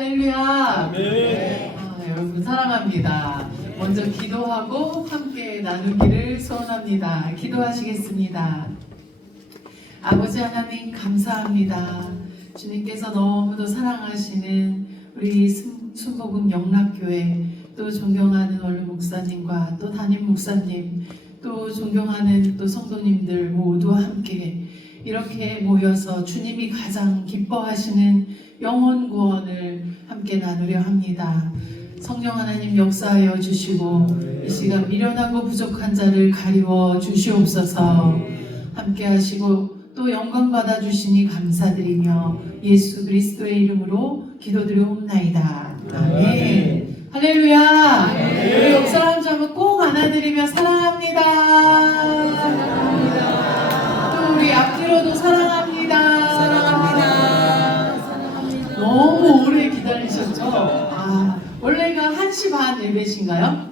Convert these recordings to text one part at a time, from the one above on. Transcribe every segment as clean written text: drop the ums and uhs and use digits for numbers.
할렐루야. 네. 여러분 사랑합니다. 먼저 기도하고 함께 나누기를 소원합니다. 기도하시겠습니다. 아버지 하나님 감사합니다. 주님께서 너무도 사랑하시는 우리 순복음 영락교회, 또 존경하는 원로 목사님과 또 담임 목사님, 또 존경하는 또 성도님들 모두와 함께 이렇게 모여서 주님이 가장 기뻐하시는 영혼 구원을 함께 나누려 합니다. 성령 하나님 역사하여 주시고 이 시간 미련하고 부족한 자를 가리워 주시옵소서. 함께 하시고 또 영광 받아 주시니 감사드리며 예수 그리스도의 이름으로 기도드리옵나이다. 아멘. 할렐루야. 우리 옆 사람 잡아 꼭 안아드리며 사랑합니다. 또 우리 앞뒤로도 사랑합니다. 너무 오래 기다리셨죠? 원래가 1시 반 예배신가요?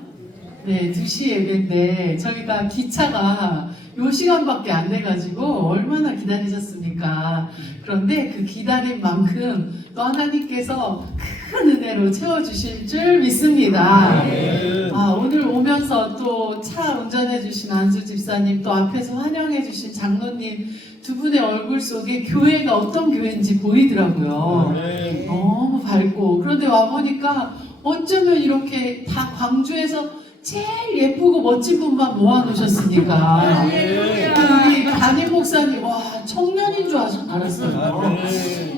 네, 2시 예배인데 저희가 기차가 요 시간밖에 안 돼가지고 얼마나 기다리셨습니까? 그런데 그 기다린 만큼 또 하나님께서 큰 은혜로 채워주실 줄 믿습니다. 오늘 오면서 또 차 운전해주신 안수 집사님, 또 앞에서 환영해주신 장로님 두 분의 얼굴 속에 교회가 어떤 교회인지 보이더라고요. 너무 밝고. 그런데 와보니까 어쩌면 이렇게 다 광주에서 제일 예쁘고 멋진 분만 모아놓으셨으니까. 우리 담임 목사님, 와, 청년인 줄 알았어요.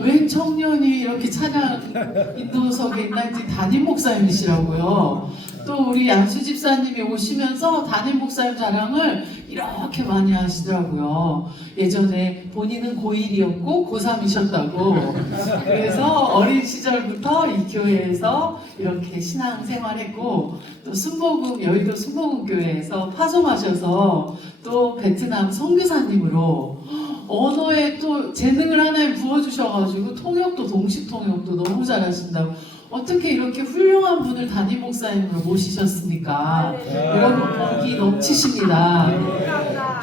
왜 청년이 이렇게 찬양 인도석에 있는지 담임 목사님이시라고요. 또 우리 안수 집사님이 오시면서 담임 목사님 자랑을 이렇게 많이 하시더라고요. 예전에 본인은 고1이었고 고3이셨다고. 그래서 어린 시절부터 이 교회에서 이렇게 신앙 생활했고, 또 순복음, 여의도 순복음교회에서 파송하셔서 또 베트남 선교사님으로 언어에 또 재능을 하나에 부어주셔가지고 통역도 동시 통역도 너무 잘하신다고. 어떻게 이렇게 훌륭한 분을 담임 목사님으로 모시셨습니까? 여러분 복이 넘치십니다.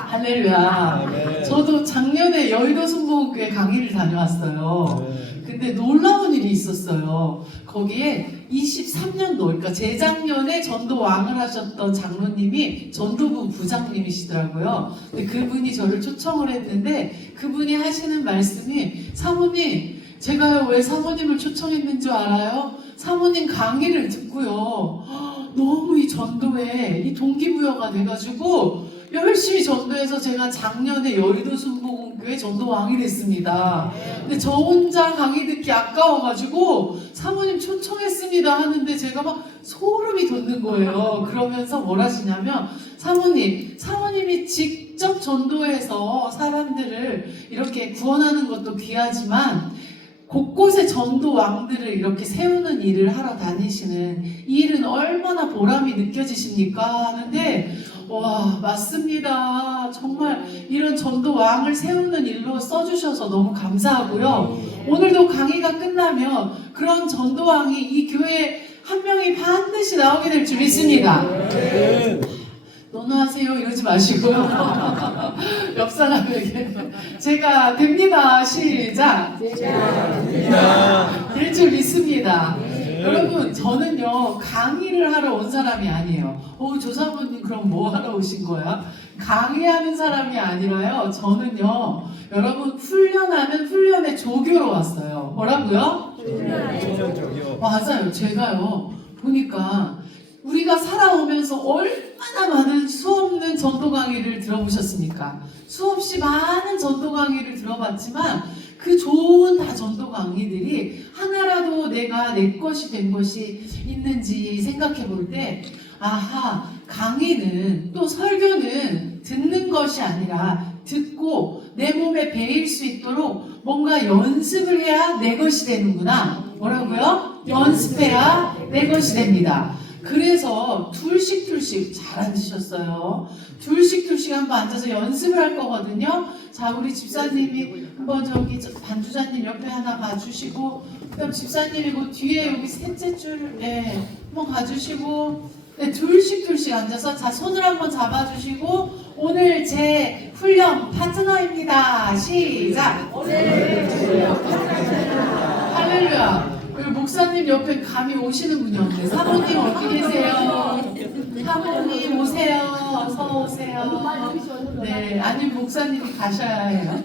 할렐루야. 저도 작년에 여의도 순복음교회 강의를 다녀왔어요. 근데 놀라운 일이 있었어요. 거기에 23년도, 그러니까 재작년에 전도왕을 하셨던 장로님이 전도부 부장님이시더라고요. 근데 그분이 저를 초청을 했는데 그분이 하시는 말씀이, 사모님, 제가 왜 사모님을 초청했는 줄 알아요? 사모님 강의를 듣고요, 너무 이 전도에 이 동기부여가 돼가지고 열심히 전도해서 제가 작년에 여의도 순복음교회 전도왕이 됐습니다. 근데 저 혼자 강의 듣기 아까워가지고 사모님 초청했습니다 하는데 제가 막 소름이 돋는 거예요. 그러면서 뭘 하시냐면, 사모님이 직접 전도해서 사람들을 이렇게 구원하는 것도 귀하지만 곳곳에 전도 왕들을 이렇게 세우는 일을 하러 다니시는 이 일은 얼마나 보람이 느껴지십니까? 하는데, 와, 맞습니다. 정말 이런 전도 왕을 세우는 일로 써주셔서 너무 감사하고요. 오늘도 강의가 끝나면 그런 전도 왕이 이 교회에 한 명이 반드시 나오게 될 줄 믿습니다. 너는 하세요 이러지 마시고요. 옆 사람에게 제가 됩니다. 시작. 될 줄 믿습니다. 여러분, 저는요 강의를 하러 온 사람이 아니에요. 저 사모님 그럼 뭐 하러 오신 거야? 강의하는 사람이 아니라요, 저는요 여러분 훈련하는 훈련의 조교로 왔어요. 뭐라고요? 훈련의 조교. 맞아요. 제가요 보니까 우리가 살아오면서 얼마나 많은 수없는 전도 강의를 들어보셨습니까? 수없이 많은 전도 강의를 들어봤지만 그 좋은 다 전도 강의들이 하나라도 내가 내 것이 된 것이 있는지 생각해 볼 때, 아하, 강의는 또 설교는 듣는 것이 아니라 듣고 내 몸에 배일 수 있도록 뭔가 연습을 해야 내 것이 되는구나. 뭐라고요? 연습해야 내 것이 됩니다. 그래서 둘씩 잘 앉으셨어요. 둘씩 한번 앉아서 연습을 할 거거든요. 자, 우리 집사님이 한번 저기 반주자님 옆에 하나 가주시고, 그다음 집사님이고 뒤에 여기 셋째 줄 한번 가주시고, 둘씩 앉아서, 자, 손을 한번 잡아주시고, 오늘 제 훈련 파트너입니다. 시작. 오늘 훈련 파트너입니다. 할렐루야. 왜 목사님 옆에 감히 오시는 분이 없네. 사모님 어디 계세요? 사모님 오세요. 어서 오세요. 네, 아니 목사님이 가셔야 해요.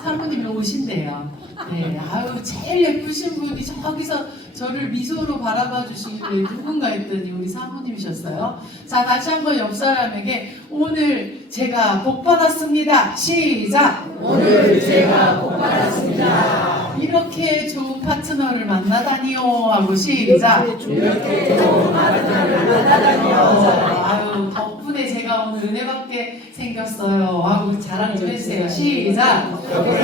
사모님이 오신대요. 네, 아유 제일 예쁘신 분이 저기서 저를 미소로 바라봐 주시길래 누군가 했더니 우리 사모님이셨어요. 자, 다시 한번 옆 사람에게 오늘 제가 복 받았습니다. 시작. 오늘 제가 복 받았습니다. 이렇게 좋은 파트너를 만나다니요 하고 시작. 이렇게 좋은 파트너를 만나다니요. 아유 덕분에 제가 오늘 은혜 받게 생겼어요 하고 자랑 좀 해주세요. 시작. 여러분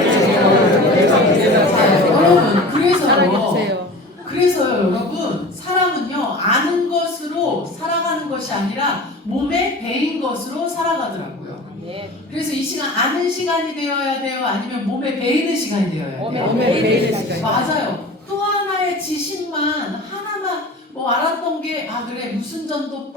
그래서요 여러분 사람은요 아는 것으로 살아가는 것이 아니라 몸에 배인 것으로 살아가더라고요. 그래서 이 시간 아는 시간이 되어야 돼요? 아니면 몸에 배이는 시간이 되어야 돼요? 몸에 배이는 시간. 맞아요. 또 하나의 지식만 하나만 뭐 알았던 게 아 그래 무슨 전도법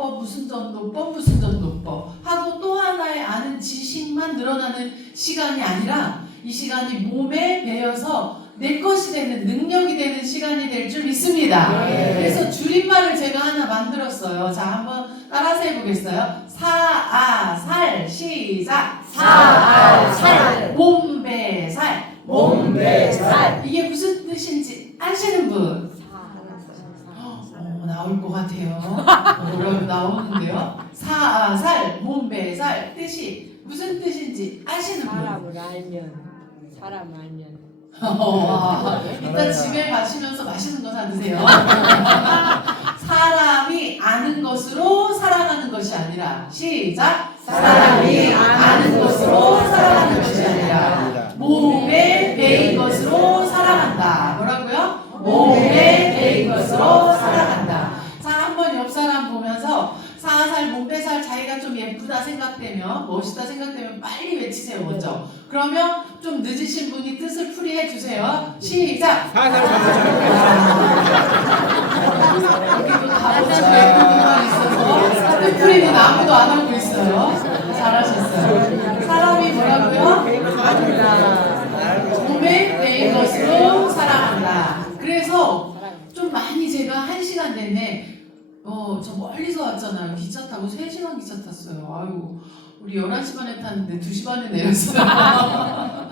하고 또 하나의 아는 지식만 늘어나는 시간이 아니라 이 시간이 몸에 배어서 내 것이 되는 능력이 되는 시간이 될 줄 믿습니다. 그래서 줄임말을 제가 하나 만들었어요. 자 한번 따라서 해보겠어요. 사아살 시작. 사아살 몸배살 몸배살. 이게 무슨 뜻인지 아시는 분? 나올 것 같아요. 여러분 나오는데요. 사아살 몸배살 뜻이 무슨 뜻인지 아시는 분? 사람을 알면 일단 집에 가시면서 맛있는 거 사드세요. 사람이 아는 것으로 살아가는 것이 아니라 시작. 사람이 아는 것으로 살아가는 것이 아니라 몸에 배인 것으로 살아간다. 뭐라고요? 몸에 배인 것으로 살아간다. 자, 한번 옆 사람 보면서 사살 몸배살 자기가 좀 예쁘다 생각되면 멋있다 생각되면 빨리 외치세요 먼저. 그러면 좀 늦으신 분이 뜻을 풀이해 주세요. 시작. 여기도 가보시고 예쁜 분만 있어서 뜻풀이는 아무도 안 하고 있어요. 잘하셨어요. 사람이 뭐라고요? 몸에 배인 것으로 살아간다. 그래서 좀 많이 제가 1시간 내내 저 멀리서 왔잖아요. 기차 타고 3시간 기차 탔어요. 아유, 우리 11시 반에 탔는데 2시 반에 내렸어요.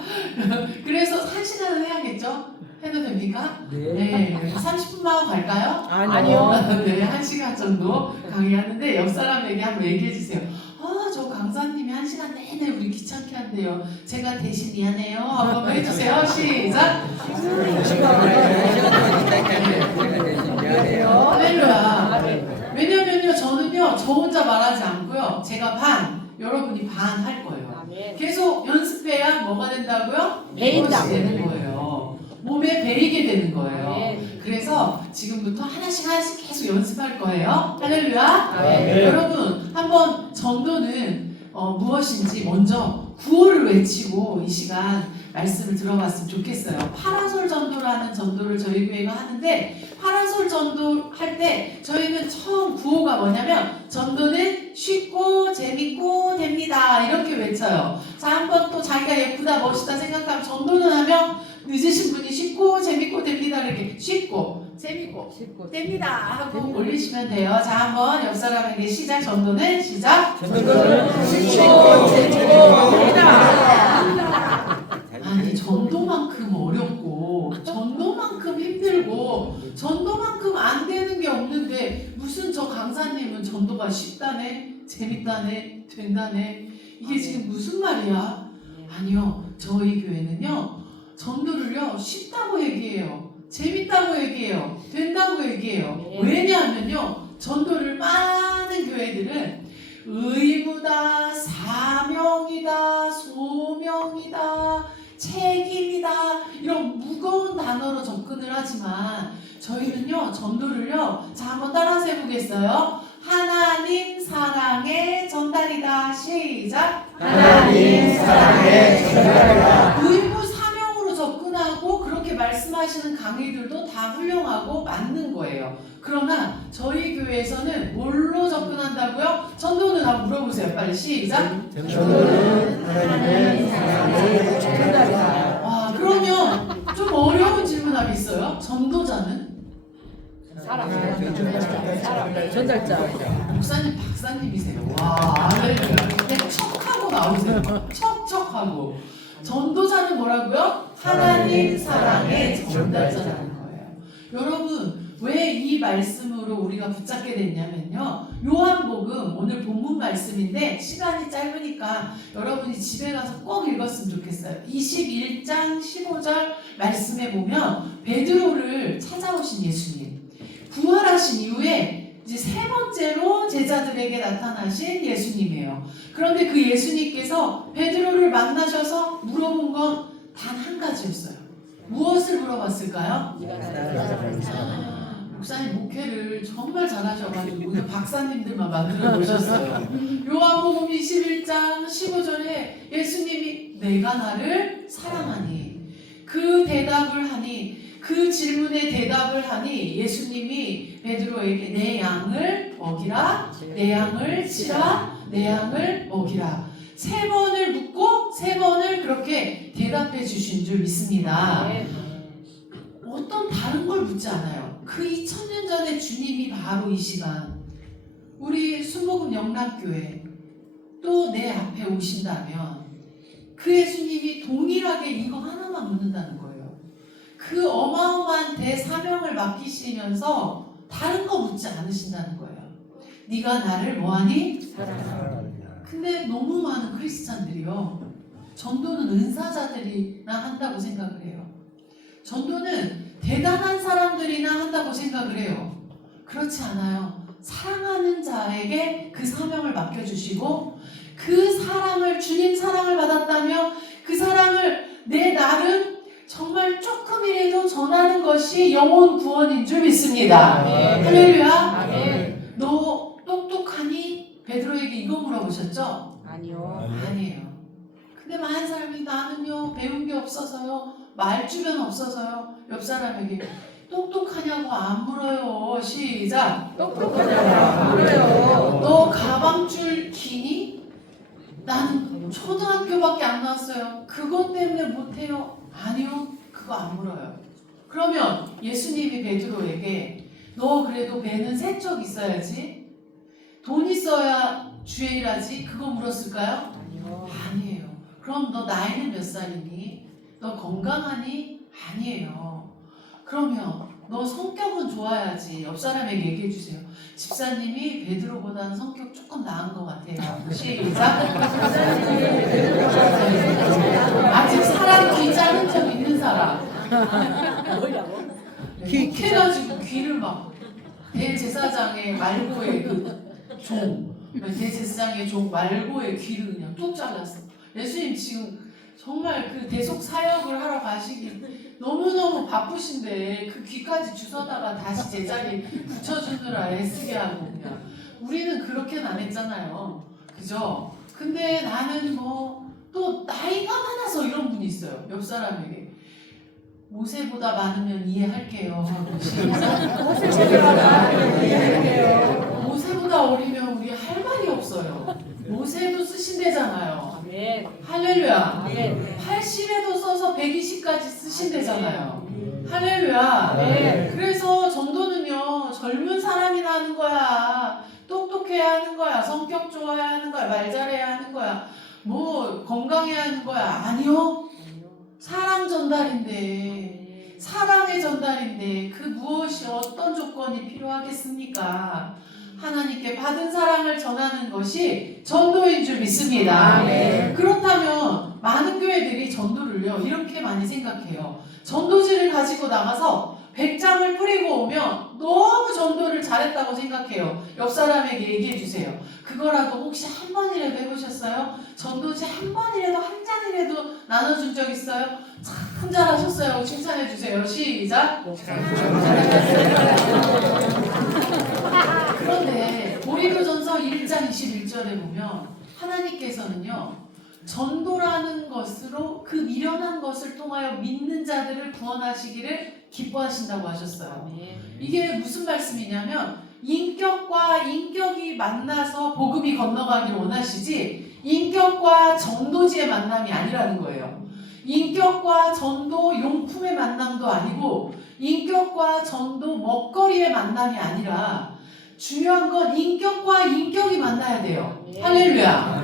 그래서 1시간은 해야겠죠? 해도 됩니까? 네. 30분만 하고 갈까요? 아니요. 네, 1시간 정도 강의하는데 옆 사람에게 한번 얘기해 주세요. 저 강사님이 1시간 내내 우리 귀찮게 한대요. 제가 대신 미안해요. 한번 해주세요. 시작. 할렐루야. 왜냐면요, 저는요, 저 혼자 말하지 않고요. 제가 반, 여러분이 반 할 거예요. 계속 연습해야 뭐가 된다고요? 배인다. 되는 거예요. 몸에 배이게 되는 거예요. 그래서 지금부터 하나씩 계속 연습할 거예요. 할렐루야. 여러분, 한번 전도는 무엇인지 먼저 구호를 외치고 이 시간 말씀을 들어봤으면 좋겠어요. 파라솔 전도라는 전도를 저희 교회가 하는데 파라솔 전도 할 때 저희는 처음 구호가 뭐냐면 전도는 쉽고 재밌고 됩니다 이렇게 외쳐요. 자, 한번 또 자기가 예쁘다 멋있다 생각하면 전도는 하면 늦으신 분이 쉽고 재밌고 됩니다 이렇게 쉽고 재밌고 됩니다 하고 올리시면 돼요. 자, 한번 옆 사람에게 시작. 전도는 시작. 전도는 쉽고 재밌고 됩니다. 아니 전도만큼 어렵고 전도만큼 힘들고 전도만큼 안 되는 게 없는데 무슨 저 강사님은 전도가 쉽다네 재밌다네 된다네 이게 지금 무슨 말이야? 아니요, 저희 교회는요 전도를요 쉽다고 얘기해요, 재밌다고 얘기해요, 된다고 얘기해요. 왜냐하면요 전도를 많은 교회들은 의무다, 사명이다, 소명이다, 책임이다 이런 무거운 단어로 접근을 하지만 저희는요 전도를요 자 한번 따라서 해보겠어요. 하나님 사랑의 전달이다. 시작. 하나님 사랑의 전달이다. 의무 사명으로 접근하고 그렇게 말씀하시는 강의들도 다 훌륭하고 맞는 거예요. 그러나 저희 교회에서는 뭘로 접근한다고요? 전도는 한번 물어보세요. 빨리 시작. 전도는 하나님의 사랑의 전달이다. 와, 그러면 좀 어려운 질문 하겠어요? 전도자는? 전달자. 목사님 박사님이세요. 와, 그냥 척하고 나오세요. 척척하고. 전도자는 뭐라고요? 하나님 사랑의 전달자라는 거예요. 여러분, 왜 이 말씀으로 우리가 붙잡게 됐냐면요. 요한복음 오늘 본문 말씀인데 시간이 짧으니까 여러분이 집에 가서 꼭 읽었으면 좋겠어요. 21장 15절 말씀에 보면 베드로를 찾아오신 예수님, 부활하신 이후에 이제 세 번째로 제자들에게 나타나신 예수님이에요. 그런데 그 예수님께서 베드로를 만나셔서 물어본 건 단 한 가지였어요. 무엇을 물어봤을까요? 목사님 목회를 정말 잘하셔가지고 오늘 박사님들만 만들어 놓으셨어요. 요한복음 21장 15절에 예수님이 내가 나를 사랑하니, 그 대답을 하니, 그 질문에 대답을 하니 예수님이 베드로에게 내 양을 먹이라, 내 양을 치라, 내 양을 먹이라. 세 번을 묻고 세 번을 그렇게 대답해 주신 줄 믿습니다. 어떤 다른 걸 묻지 않아요. 그 2000년 전에 주님이 바로 이 시간 우리 순복음 영락교회 또 내 앞에 오신다면 그 예수님이 동일하게 이거 하나만 묻는다는 거예요. 그 어마어마한 대사명을 맡기시면서 다른 거 묻지 않으신다는 거예요. 네가 나를 뭐하니? 사랑하라. 근데 너무 많은 크리스찬들이요, 전도는 은사자들이나 한다고 생각을 해요. 전도는 대단한 사람들이나 한다고 생각을 해요. 그렇지 않아요. 사랑하는 자에게 그 사명을 맡겨주시고 그 사랑을, 주님 사랑을 받았다며 그 사랑을 내 나름 정말 조금이라도 전하는 것이 영혼 구원인 줄 믿습니다. 할렐루야. 너 똑똑하니? 베드로에게 이거 물어보셨죠? 아니요. 아니에요. 근데 많은 사람이 나는요 배운 게 없어서요, 말주변 없어서요, 옆 사람에게 똑똑하냐고 안 물어요. 시작. 똑똑하냐고 안 물어요. 너 가방줄 기니? 나는 초등학교밖에 안 나왔어요. 그것 때문에 못해요. 아니요, 그거 안 물어요. 그러면 예수님이 베드로에게 너 그래도 배는 세 쪽 있어야지, 돈 있어야 주일하지, 그거 물었을까요? 아니요. 아니에요. 그럼 너 나이는 몇 살이니? 너 건강하니? 아니에요. 그러면 너 성격은 좋아야지. 옆 사람에게 얘기해 주세요. 집사님이 베드로보다는 성격 조금 나은 것 같아요. 시작. 아직 사람 귀 자른 적 있는 사람. 뭐냐고? 해가지고 귀를 막 대제사장의 말고의 그 종, 대제사장의 종 말고의 귀를 그냥 뚝 잘랐어. 예수님 지금 정말 그 대속 사역을 하러 가시기 너무너무 바쁘신데 그 귀까지 주워다가 다시 제자리 붙여주느라 애쓰게 하고 그냥. 우리는 그렇게는 안 했잖아요. 그죠? 근데 나는 뭐 또 나이가 많아서 이런 분이 있어요. 옆 사람에게 모세보다 많으면 이해할게요 하고 시작. 모세보다 어리면 우리 할 말이 없어요. 모세도 쓰신대잖아요. 할렐루야. 80에도 써서 120까지 쓰신대잖아요. 할렐루야. 그래서 전도는요 젊은 사람이나 하는 거야, 똑똑해야 하는 거야, 성격 좋아야 하는 거야, 말 잘해야 하는 거야, 뭐 건강해야 하는 거야. 아니요. 사랑 전달인데, 사랑의 전달인데 그 무엇이 어떤 조건이 필요하겠습니까? 하나님께 받은 사랑을 전하는 것이 전도인 줄 믿습니다. 그렇다면 많은 교회들이 전도를요 이렇게 많이 생각해요. 전도지를 가지고 나가서 100장을 뿌리고 오면 너무 전도를 잘했다고 생각해요. 옆 사람에게 얘기해 주세요. 그거라도 혹시 한 번이라도 해보셨어요? 전도지 한 번이라도, 한 장이라도 나눠준 적 있어요? 참 잘하셨어요. 칭찬해 주세요. 시작. 그런데 고린도전서 1장 21절에 보면 하나님께서는요 전도라는 것으로 그 미련한 것을 통하여 믿는 자들을 구원하시기를 기뻐하신다고 하셨어요. 이게 무슨 말씀이냐면 인격과 인격이 만나서 복음이 건너가길 원하시지 인격과 전도지의 만남이 아니라는 거예요. 인격과 전도 용품의 만남도 아니고 인격과 전도 먹거리의 만남이 아니라 중요한 건 인격과 인격이 만나야 돼요. 할렐루야.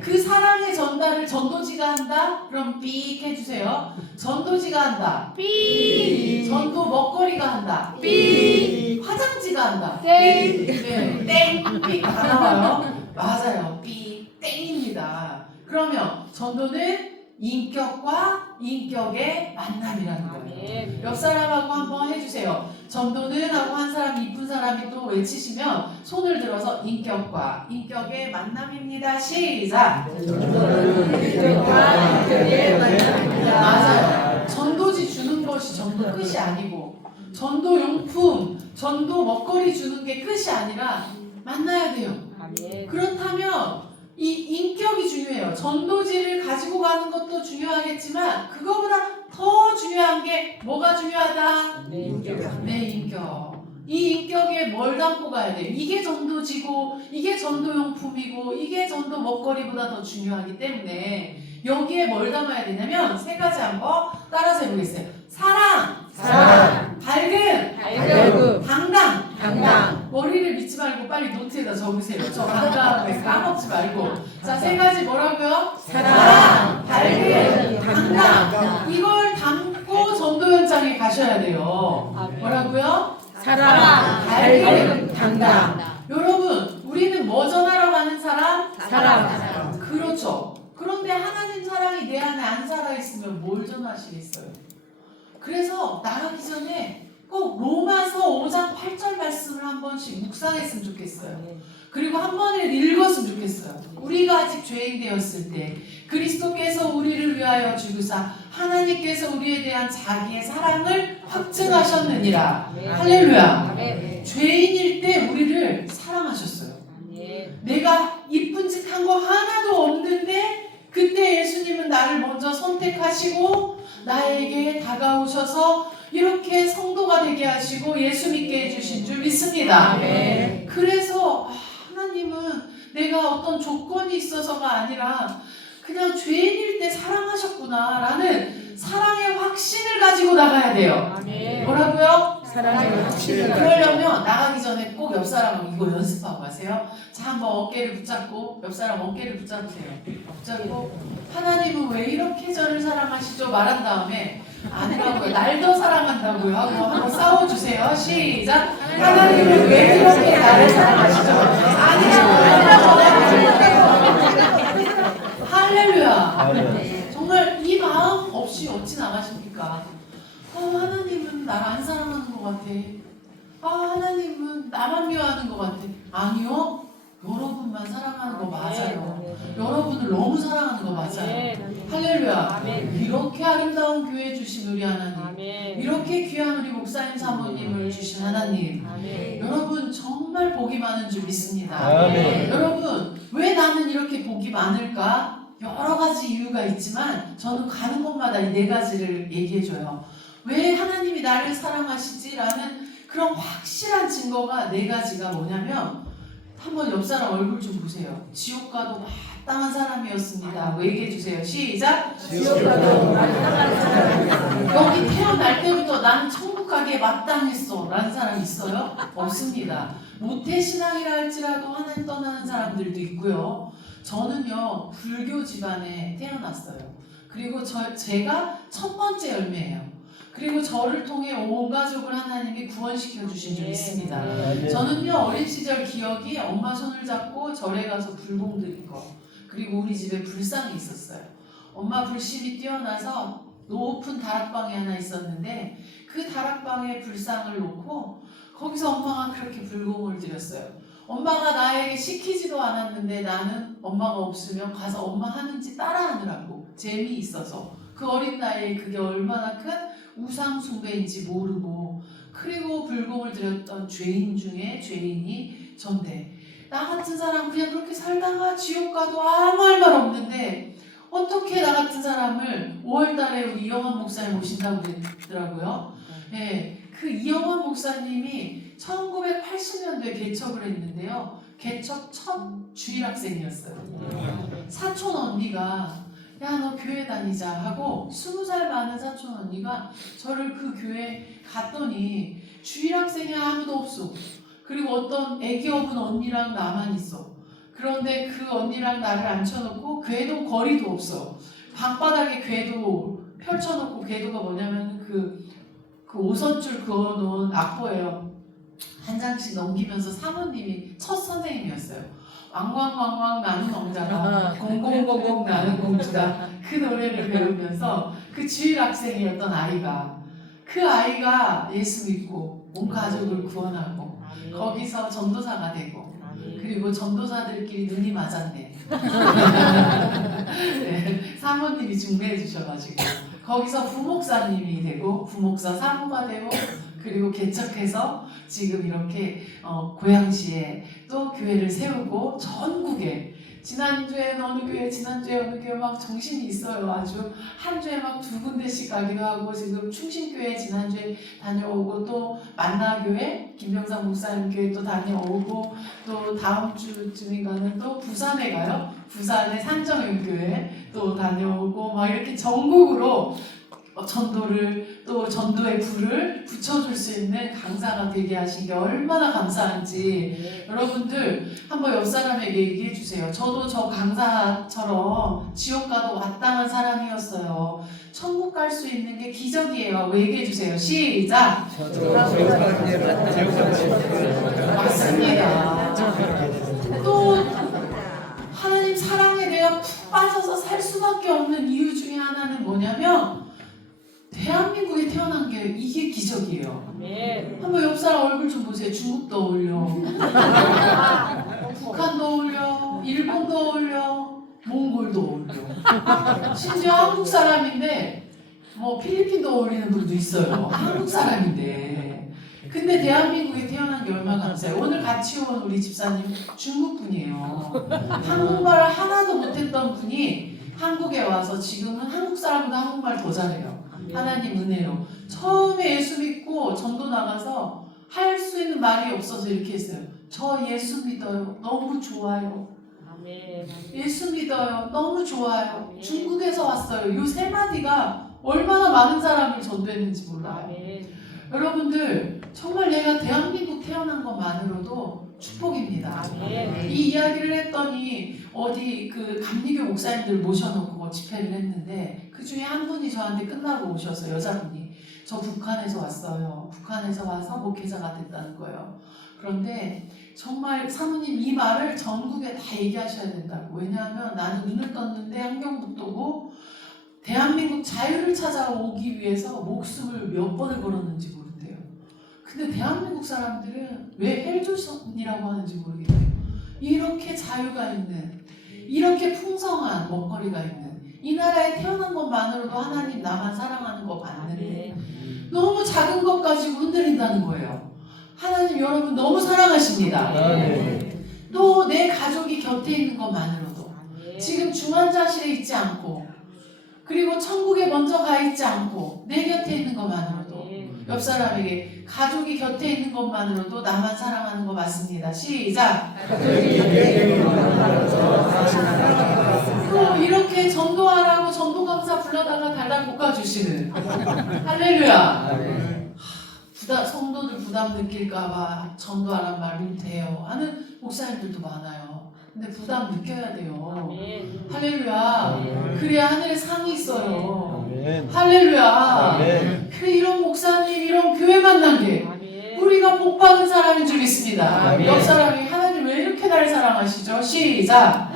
그 사랑의 전달을 전도지가 한다? 그럼 삑 해주세요. 전도지가 한다. 삑. 전도 먹거리가 한다. 삑. 화장지가 한다. 땡. 네, 땡. 삑 다 나와요. 맞아요. 삑. 땡입니다. 그러면 전도는 인격과 인격의 만남이라는 거예요. 옆 사람하고 한번 해주세요. 전도는 하고 한 사람 이쁜 사람이 또 외치시면 손을 들어서 인격과 인격의 만남입니다. 시작. 인격과 인격의 만남입니다. 맞아요. 전도지 주는 것이 전도 끝이 아니고 전도 용품, 전도 먹거리 주는 게 끝이 아니라 만나야 돼요. 그렇다면 이 인격이 중요해요. 전도지를 가지고 가는 것도 중요하겠지만 그거보다 더 중요한 게 뭐가 중요하다? 내 인격. 내 인격. 이 인격에 뭘 담고 가야 돼? 이게 전도지고 이게 전도용품이고 이게 전도 먹거리보다 더 중요하기 때문에 여기에 뭘 담아야 되냐면 세 가지 한번 따라서 해보겠어요. 사랑, 밝음, 당당. 머리를 믿지 말고 빨리 노트에다 적으세요. 저 당당하게 까먹지 말고. 자, 세 가지 뭐라고요? 사랑, 밝음, 당당. 이걸 담고 전도 현장에 가셔야 돼요. 뭐라고요? 사랑, 밝음, 당당. 여러분, 우리는 뭐 전하러 가는 사람? 사랑. 그렇죠. 그런데 하나님 사랑이 내 안에 안 살아있으면 뭘 전하시겠어요? 그래서 나가기 전에 꼭 로마서 5장 8절 말씀을 한 번씩 묵상했으면 좋겠어요. 그리고 한 번에 읽었으면 좋겠어요. 우리가 아직 죄인 되었을 때 그리스도께서 우리를 위하여 죽으사 하나님께서 우리에 대한 자기의 사랑을 확증하셨느니라. 할렐루야. 죄인일 때 우리를 사랑하셨어요. 내가 이쁜 짓 한 거 하나도 없는데 그때 예수님은 나를 먼저 선택하시고 나에게 다가오셔서 이렇게 성도가 되게 하시고 예수 믿게 해주신 줄 믿습니다. 그래서 하나님은 내가 어떤 조건이 있어서가 아니라 그냥 죄인일 때 사랑하셨구나 라는 사랑의 확신을 가지고 나가야 돼요. 뭐라고요? 사랑의 확신을 그러려면 나가기 전에 꼭 옆 사람하고 이거 연습하고 가세요. 자, 한번 어깨를 붙잡고 옆 사람 어깨를 붙잡으세요. 붙잡고 하나님은 왜 이렇게 저를 사랑하시죠? 말한 다음에 아니라고요. 날 더 사랑한다고요 하고 한번 싸워주세요. 시작. 하나님은 왜 이렇게 나를 사랑하시죠? 아니라고요. 할렐루야. 정말 이 마음 없이 어찌 나가십니까? 하나님은 나를 안 사랑하는 것 같아. 하나님은 나만 미워하는 것 같아. 아니요. 여러분만 사랑하는 거 맞아요. 여러분을 너무 사랑하는 거 맞아요. 할렐루야. 이렇게 아름다운 교회 주신 우리 하나님, 이렇게 귀한 우리 목사님 사모님을 주신 하나님, 여러분 정말 복이 많은 줄 믿습니다. 여러분 왜 나는 이렇게 복이 많을까? 여러 가지 이유가 있지만 저는 가는 곳마다 이 네 가지를 얘기해줘요. 왜 하나님이 나를 사랑하시지라는 그런 확실한 증거가 네 가지가 뭐냐면, 한번 옆 사람 얼굴 좀 보세요. 지옥 가도 마땅한 사람이었습니다. 얘기해 주세요. 시작. 지옥 가도 마땅한 사람이었습니다. 여기 태어날 때부터 나는 천국 가기에 마땅했어 라는 사람 있어요? 없습니다. 모태신앙이라 할지라도 하나님 떠나는 사람들도 있고요. 저는요 불교 집안에 태어났어요. 그리고 제가 첫 번째 열매예요. 그리고 저를 통해 온 가족을 하나님이 구원시켜 주신 줄 믿습니다. 저는요 어린 시절 기억이 엄마 손을 잡고 절에 가서 불공 드린 거, 그리고 우리 집에 불상이 있었어요. 엄마 불심이 뛰어나서 높은 다락방이 하나 있었는데 그 다락방에 불상을 놓고 거기서 엄마가 그렇게 불공을 드렸어요. 엄마가 나에게 시키지도 않았는데 나는 엄마가 없으면 가서 엄마 하는지 따라하느라고 재미있어서 그 어린 나이에 그게 얼마나 큰 우상 숭배인지 모르고, 그리고 불공을 드렸던 죄인 중에 죄인이 전데, 나 같은 사람 그냥 그렇게 살다가 지옥 가도 아무 할 말 없는데 어떻게 나 같은 사람을 5월달에 우리 이영환 목사님 오신다고 그랬더라고요. 네, 그 이영환 목사님이 1980년도에 개척을 했는데요. 개척 첫 주일학생이었어요. 사촌 언니가 야, 너 교회 다니자 하고 20살 많은 사촌 언니가 저를 그 교회에 갔더니 주일 학생이 아무도 없어. 그리고 어떤 애기 어분 언니랑 나만 있어. 그런데 그 언니랑 나를 앉혀놓고 궤도 거리도 없어. 방바닥에 궤도 펼쳐놓고, 궤도가 뭐냐면 그 5선줄 그어놓은 악보예요. 한 장씩 넘기면서 사모님이 첫 선생님이었어요. 왕왕왕왕 나는 왕자다, 공공공공 나는 공주다, 그 노래를 배우면서 그 주일 학생이었던 아이가, 그 아이가 예수 믿고 온 가족을 구원하고 거기서 전도사가 되고, 그리고 전도사들끼리 눈이 맞았네. 네, 사모님이 중매해 주셔가지고 거기서 부목사님이 되고, 부목사 사모가 되고, 그리고 개척해서 지금 이렇게 고양시에 또 교회를 세우고 전국에, 지난주에 어느 교회, 지난주에 어느 교회 막 정신이 있어요. 아주 한 주에 막 2군데씩 가기도 하고, 지금 충신교회 지난주에 다녀오고, 또 만나교회 김병상 목사님 교회 또 다녀오고, 또 다음 주쯤인가는 또 부산에 가요. 부산의 산정연교회 또 다녀오고, 막 이렇게 전국으로 전도를, 또 전도의 불을 붙여줄 수 있는 강사가 되게 하신 게 얼마나 감사한지 여러분들 한번 옆 사람에게 얘기해 주세요. 저도 저 강사처럼 지옥 가도 마땅한 사람이었어요. 천국 갈 수 있는 게 기적이에요. 얘기해 주세요. 시작. 맞습니다. 또 하나님 사랑에 내가 푹 빠져서 살 수밖에 없는 이유 중에 하나는 뭐냐면, 대한민국에 태어난 게 이게 기적이에요. 한번 옆 사람 얼굴 좀 보세요. 중국도 어울려, 북한도 어울려, 일본도 어울려, 몽골도 어울려. 심지어 한국 사람인데 뭐 필리핀도 어울리는 분도 있어요. 한국 사람인데. 근데 대한민국에 태어난 게 얼마나 감사해요. 오늘 같이 온 우리 집사님 중국 분이에요. 한국말을 하나도 못했던 분이 한국에 와서 지금은 한국 사람보다 한국말 더 잘해요. 하나님 은혜로. 처음에 예수 믿고 전도 나가서 할 수 있는 말이 없어서 이렇게 했어요. 저 예수 믿어요. 너무 좋아요. 예수 믿어요. 너무 좋아요. 중국에서 왔어요. 요 세 마디가 얼마나 많은 사람을 전도했는지 몰라요. 여러분들 정말 내가 대한민국 태어난 것만으로도 축복입니다. 이 이야기를 했더니 어디 그 감리교 목사님들 모셔놓고 집회를 했는데, 그 중에 한 분이 저한테 끝나고 오셔서, 여자분이 저 북한에서 왔어요. 북한에서 와서 목회자가 됐다는 거예요. 그런데 정말 사모님 이 말을 전국에 다 얘기하셔야 된다고. 왜냐하면 나는 눈을 떴는데 한경북도고 대한민국 자유를 찾아오기 위해서 목숨을 몇 번을 걸었는지 모른대요. 근데 대한민국 사람들은 왜 헬조선이라고 하는지 모르겠대요. 이렇게 자유가 있는, 이렇게 풍성한 먹거리가 있는 이 나라에 태어난 것만으로도 하나님 나만 사랑하는 거 맞는데 너무 작은 것 가지고 흔들린다는 거예요. 하나님 여러분 너무 사랑하십니다. 또 내 가족이 곁에 있는 것만으로도, 지금 중환자실에 있지 않고, 그리고 천국에 먼저 가 있지 않고 내 곁에 있는 것만으로도, 옆 사람에게 가족이 곁에 있는 것만으로도 나만 사랑하는 거 맞습니다. 시작. 또 이렇게 전도하라고 전도 강사 불러다가 달달 볶아주시는, 할렐루야. 성도들 부담 느낄까봐 전도하란 말 못해요 하는 목사님들도 많아요. 근데 부담 느껴야 돼요. 할렐루야. 그래야 하늘에 상이 있어요. 할렐루야. 그래, 이런 목사님, 이런 교회 만난 게 우리가 복 받은 사람인 줄 믿습니다. 옆 사람이 하나님 왜 이렇게 나를 사랑하시죠? 시작.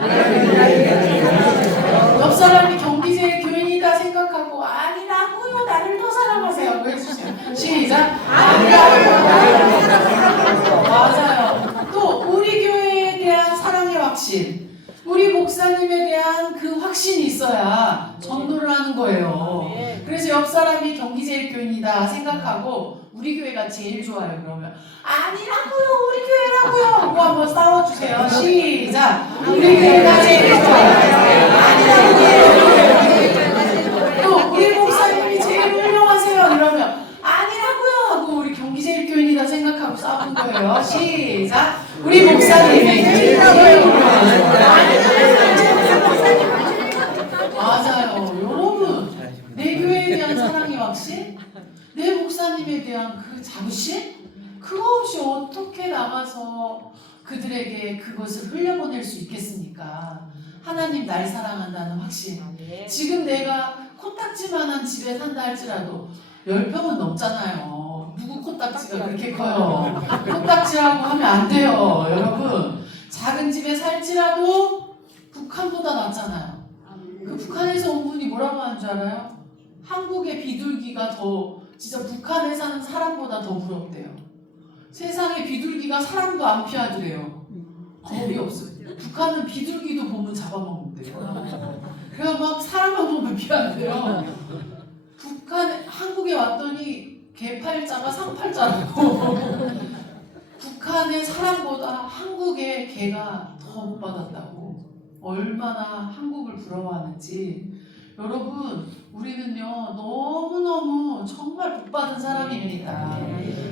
옆 사람이 경기지의 교인이다 생각하고 아니라고요, 나를 더 사랑하세요 하고 해주세요. 시작. 아니라고요, 나를 더 사랑하세요. 맞아요. 또 우리 교회에 대한 사랑의 확신, 우리 목사님에 대한 그 확신이 있어야 전도를 하는 거예요. 그래서 옆 사람이 경기제일교인이다 생각하고 우리 교회가 제일 좋아요. 그러면 아니라고요, 우리 교회라고요 하고 한번 싸워주세요. 시작. 우리 교회가 제일 좋아요. 아니라고요. 또 우리 목사님이 제일 훌륭하세요. 이러면 아니라고요 하고 우리 경기제일교인이다 생각하고 싸우는 거예요. 시작. 우리 목사님이 제일 훌륭하세요. 맞아. 확신? 내 목사님에 대한 그 자부심? 그거 없이 어떻게 나가서 그들에게 그것을 흘려보낼 수 있겠습니까? 하나님 날 사랑한다는 확신. 지금 내가 코딱지만한 집에 산다 할지라도 10평은 넘잖아요. 누구 코딱지가 그렇게 커요? 코딱지라고 하면 안 돼요, 여러분. 작은 집에 살지라도 북한보다 낫잖아요. 그 북한에서 온 분이 뭐라고 하는 줄 알아요? 한국의 비둘기가 더 진짜 북한에 사는 사람보다 더 부럽대요. 세상에 비둘기가 사람도 안 피하더래요. 겁이 없어요. 북한은 비둘기도 보면 잡아먹는데요. 그래서 막 사람만 보면 피한대요. 한국에 왔더니 개팔자가 상팔자라고. 북한의 사람보다 한국의 개가 더 못 받았다고. 얼마나 한국을 부러워하는지. 여러분, 우리는요 너무너무 정말 복받은 사람입니다.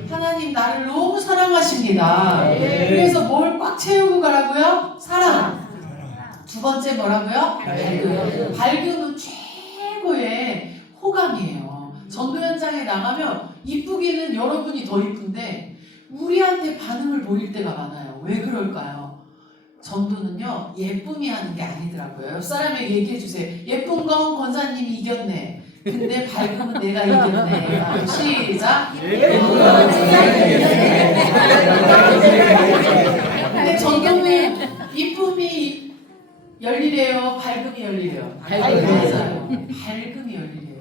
하나님 나를 너무 사랑하십니다. 그래서 뭘 꽉 채우고 가라고요? 사랑. 두 번째 뭐라고요? 밝음. 밝음은 최고의 호감이에요. 전도 현장에 나가면 이쁘기는 여러분이 더 이쁜데 우리한테 반응을 보일 때가 많아요. 왜 그럴까요? 전도는요 예쁨이 하는 게 아니더라고요. 옆 사람에게 얘기해 주세요. 예쁜 건 권사님이 이겼네. 근데 밝음은 내가 이겼네. 시작. 예쁜 건 권사님이 이겼네. 근데 전도는 이쁨이 열리래요, 밝음이 열리래요? 맞아요. 밝음이 열리래요.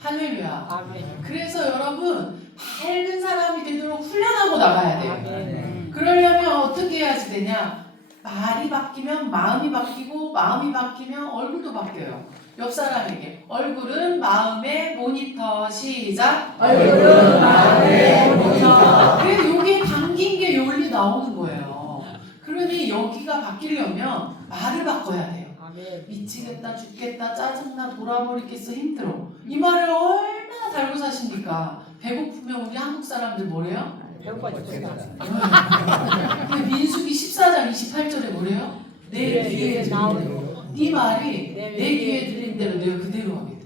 할렐루야. 그래서 여러분 밝은 사람이 되도록 훈련하고 나가야 돼요. 그러려면 어떻게 해야지 되냐? 말이 바뀌면 마음이 바뀌고 마음이 바뀌면 얼굴도 바뀌어요. 옆 사람에게 얼굴은 마음의 모니터. 시작. 얼굴은 마음의 모니터. 그래서 여기에 담긴 게 여기 나오는 거예요. 그러니 여기가 바뀌려면 말을 바꿔야 돼요. 미치겠다, 죽겠다, 짜증나, 돌아버리겠어, 힘들어. 이 말을 얼마나 달고 사십니까? 배고프면 우리 한국 사람들 뭐래요? 배고파 죽겠다. 근데 민수기 14장 28절에 뭐래요? 내 귀에 들린 네 말이 내 귀에 들린 대로 내가 그대로 하게 돼.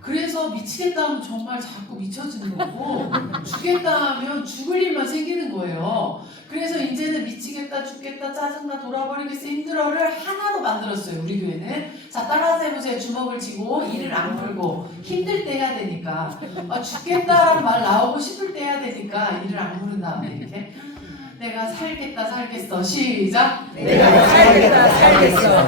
그래서 미치겠다 하면 정말 자꾸 미쳐지는 거고 죽겠다 하면 죽을 일만 생기는 거예요. 그래서 이제는 미치겠다, 죽겠다, 짜증나, 돌아버리겠어, 힘들어를 하나로 만들었어요. 우리 교회는. 자, 따라서 해보세요. 주먹을 쥐고 일을 안 풀고 힘들 때 해야 되니까 죽겠다라는 말 나오고 싶을 때 해야 되니까 일을 안 부른 다음에 이렇게 내가 살겠다, 살겠어. 시작. 내가 살겠다, 살겠어.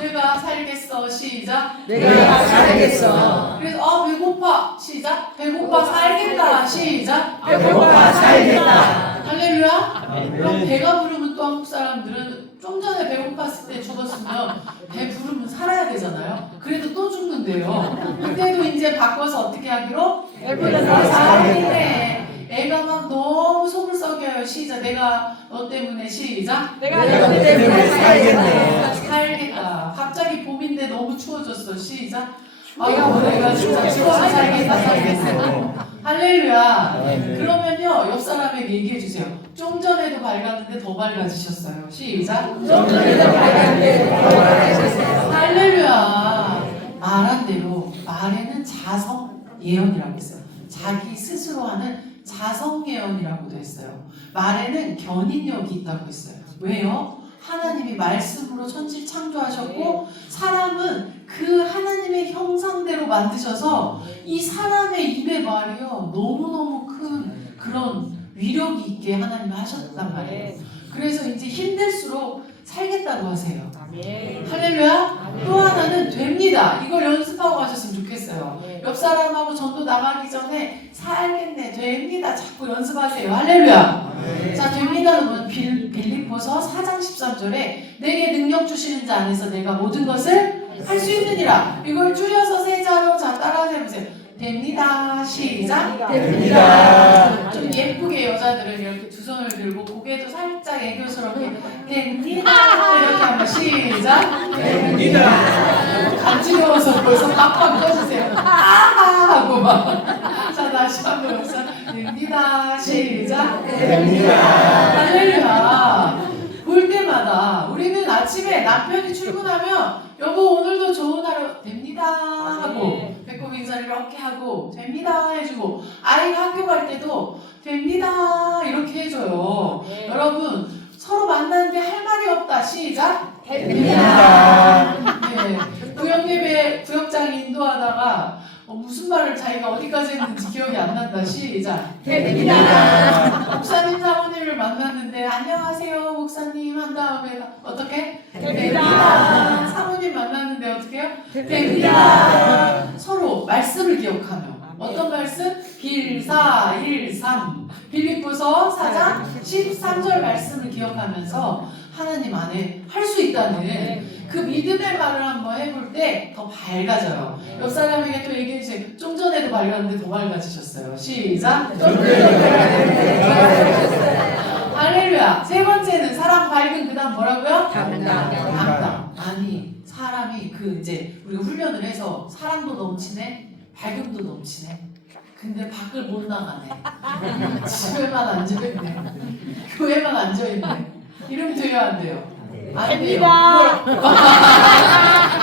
내가 살겠어. 시작. 내가 살겠어. 그래서 배고파. 시작. 배고파 살겠다. 시작. 배고파 살겠다. 할렐루야. 그럼 배가 부르면 또 한국 사람들은 좀 전에 배고팠을 때 죽었으면 배 부르면 살아야 되잖아요. 그래도 또 죽는데요. 그때도 이제 바꿔서 어떻게 하기로? 배부르다 살겠네. 애가 막 너무 속을 썩여요. 시작. 내가 너 때문에. 시작. 내가 너 때문에 살겠네. 살겠다. 갑자기 봄인데 너무 추워졌어. 시작. 내가 진짜 추워서 살겠다, 살겠어. 할렐루야. 그러면요, 옆 사람에게 얘기해 주세요. 좀 전에도 밝았는데 더 밝아지셨어요. 시작. 좀 전에도 밝았는데 더 밝아지셨어요. 할렐루야. 말한 대로 말에는 자성 예언이라고 했어요. 자기 스스로 하는 자성 예언이라고도 했어요. 말에는 견인력이 있다고 했어요. 왜요? 하나님이 말씀으로 천지를 창조하셨고 사람은 그 하나님의 형상대로 만드셔서 이 사람의 입의 말이요 너무너무 큰 그런 위력이 있게 하나님이 하셨단 말이에요. 그래서 이제 힘들수록 살겠다고 하세요. 할렐루야. 또 하나는 됩니다. 이걸 연습하고 가셨으면 좋겠어요. 옆 사람하고 전도 나가기 전에 살겠네, 됩니다, 자꾸 연습하세요. 할렐루야. 자, 됩니다는 뭐냐? 빌립보서 4장 13절에 내게 능력 주시는 자 안에서 내가 모든 것을 할 수 있느니라. 이걸 줄여서 세 자로 자 따라서 해보세요. 됩니다. 시작. 됩니다. 좀 예쁘게 여자들은 이렇게 두 손을 들고 고개도 살짝 애교스럽게 됩니다. 이렇게 한번 시작. 됩니다. 간지러워서 벌써 빡빡 떠주세요. 하고 막. 자, 다시 한번 여기서 됩니다. 시작. 됩니다. 할렐루야. 볼 때마다 우리는 아침에 남편이 출근하면 여보 오늘도 좋은 하루 됩니다 하고 배꼽 인사 인사를 이렇게 하고 됩니다 해주고 아이가 학교 갈 때도 됩니다 이렇게 해줘요. 여러분 서로 만나는데 할 말이 없다. 시작. 됩니다. 네, 구역예배 구역장 인도하다가 무슨 말을 자기가 어디까지 했는지 기억이 안 난다. 시작. 됩니다. 목사님 사모님을 만났는데 안녕하세요 목사님 한 다음에 어떻게? 됩니다. 사모님 만났는데 어떻게 해요? 됩니다. 서로 말씀을 기억하며 어떤 말씀? 빌사일삼 빌립보서 4장 13절 말씀을 기억하면서 하나님 안에 할 수 있다는 그 믿음의 말을 한번 해볼 때 더 밝아져요. 옆 사람에게 또 얘기해 주세요. 좀 전에도 밝았는데 더 밝아지셨어요. 시작. 할렐루야. 세 번째는 사랑 밝은 그다음 뭐라고요? 당당. 아니 사람이 그 이제 우리가 훈련을 해서 사랑도 넘치네, 밝음도 넘치네. 근데 밖을 못 나가네. 집에만 앉아있네. 교회만 앉아있네. 이러면 돼요, 안 돼요? 안 돼요.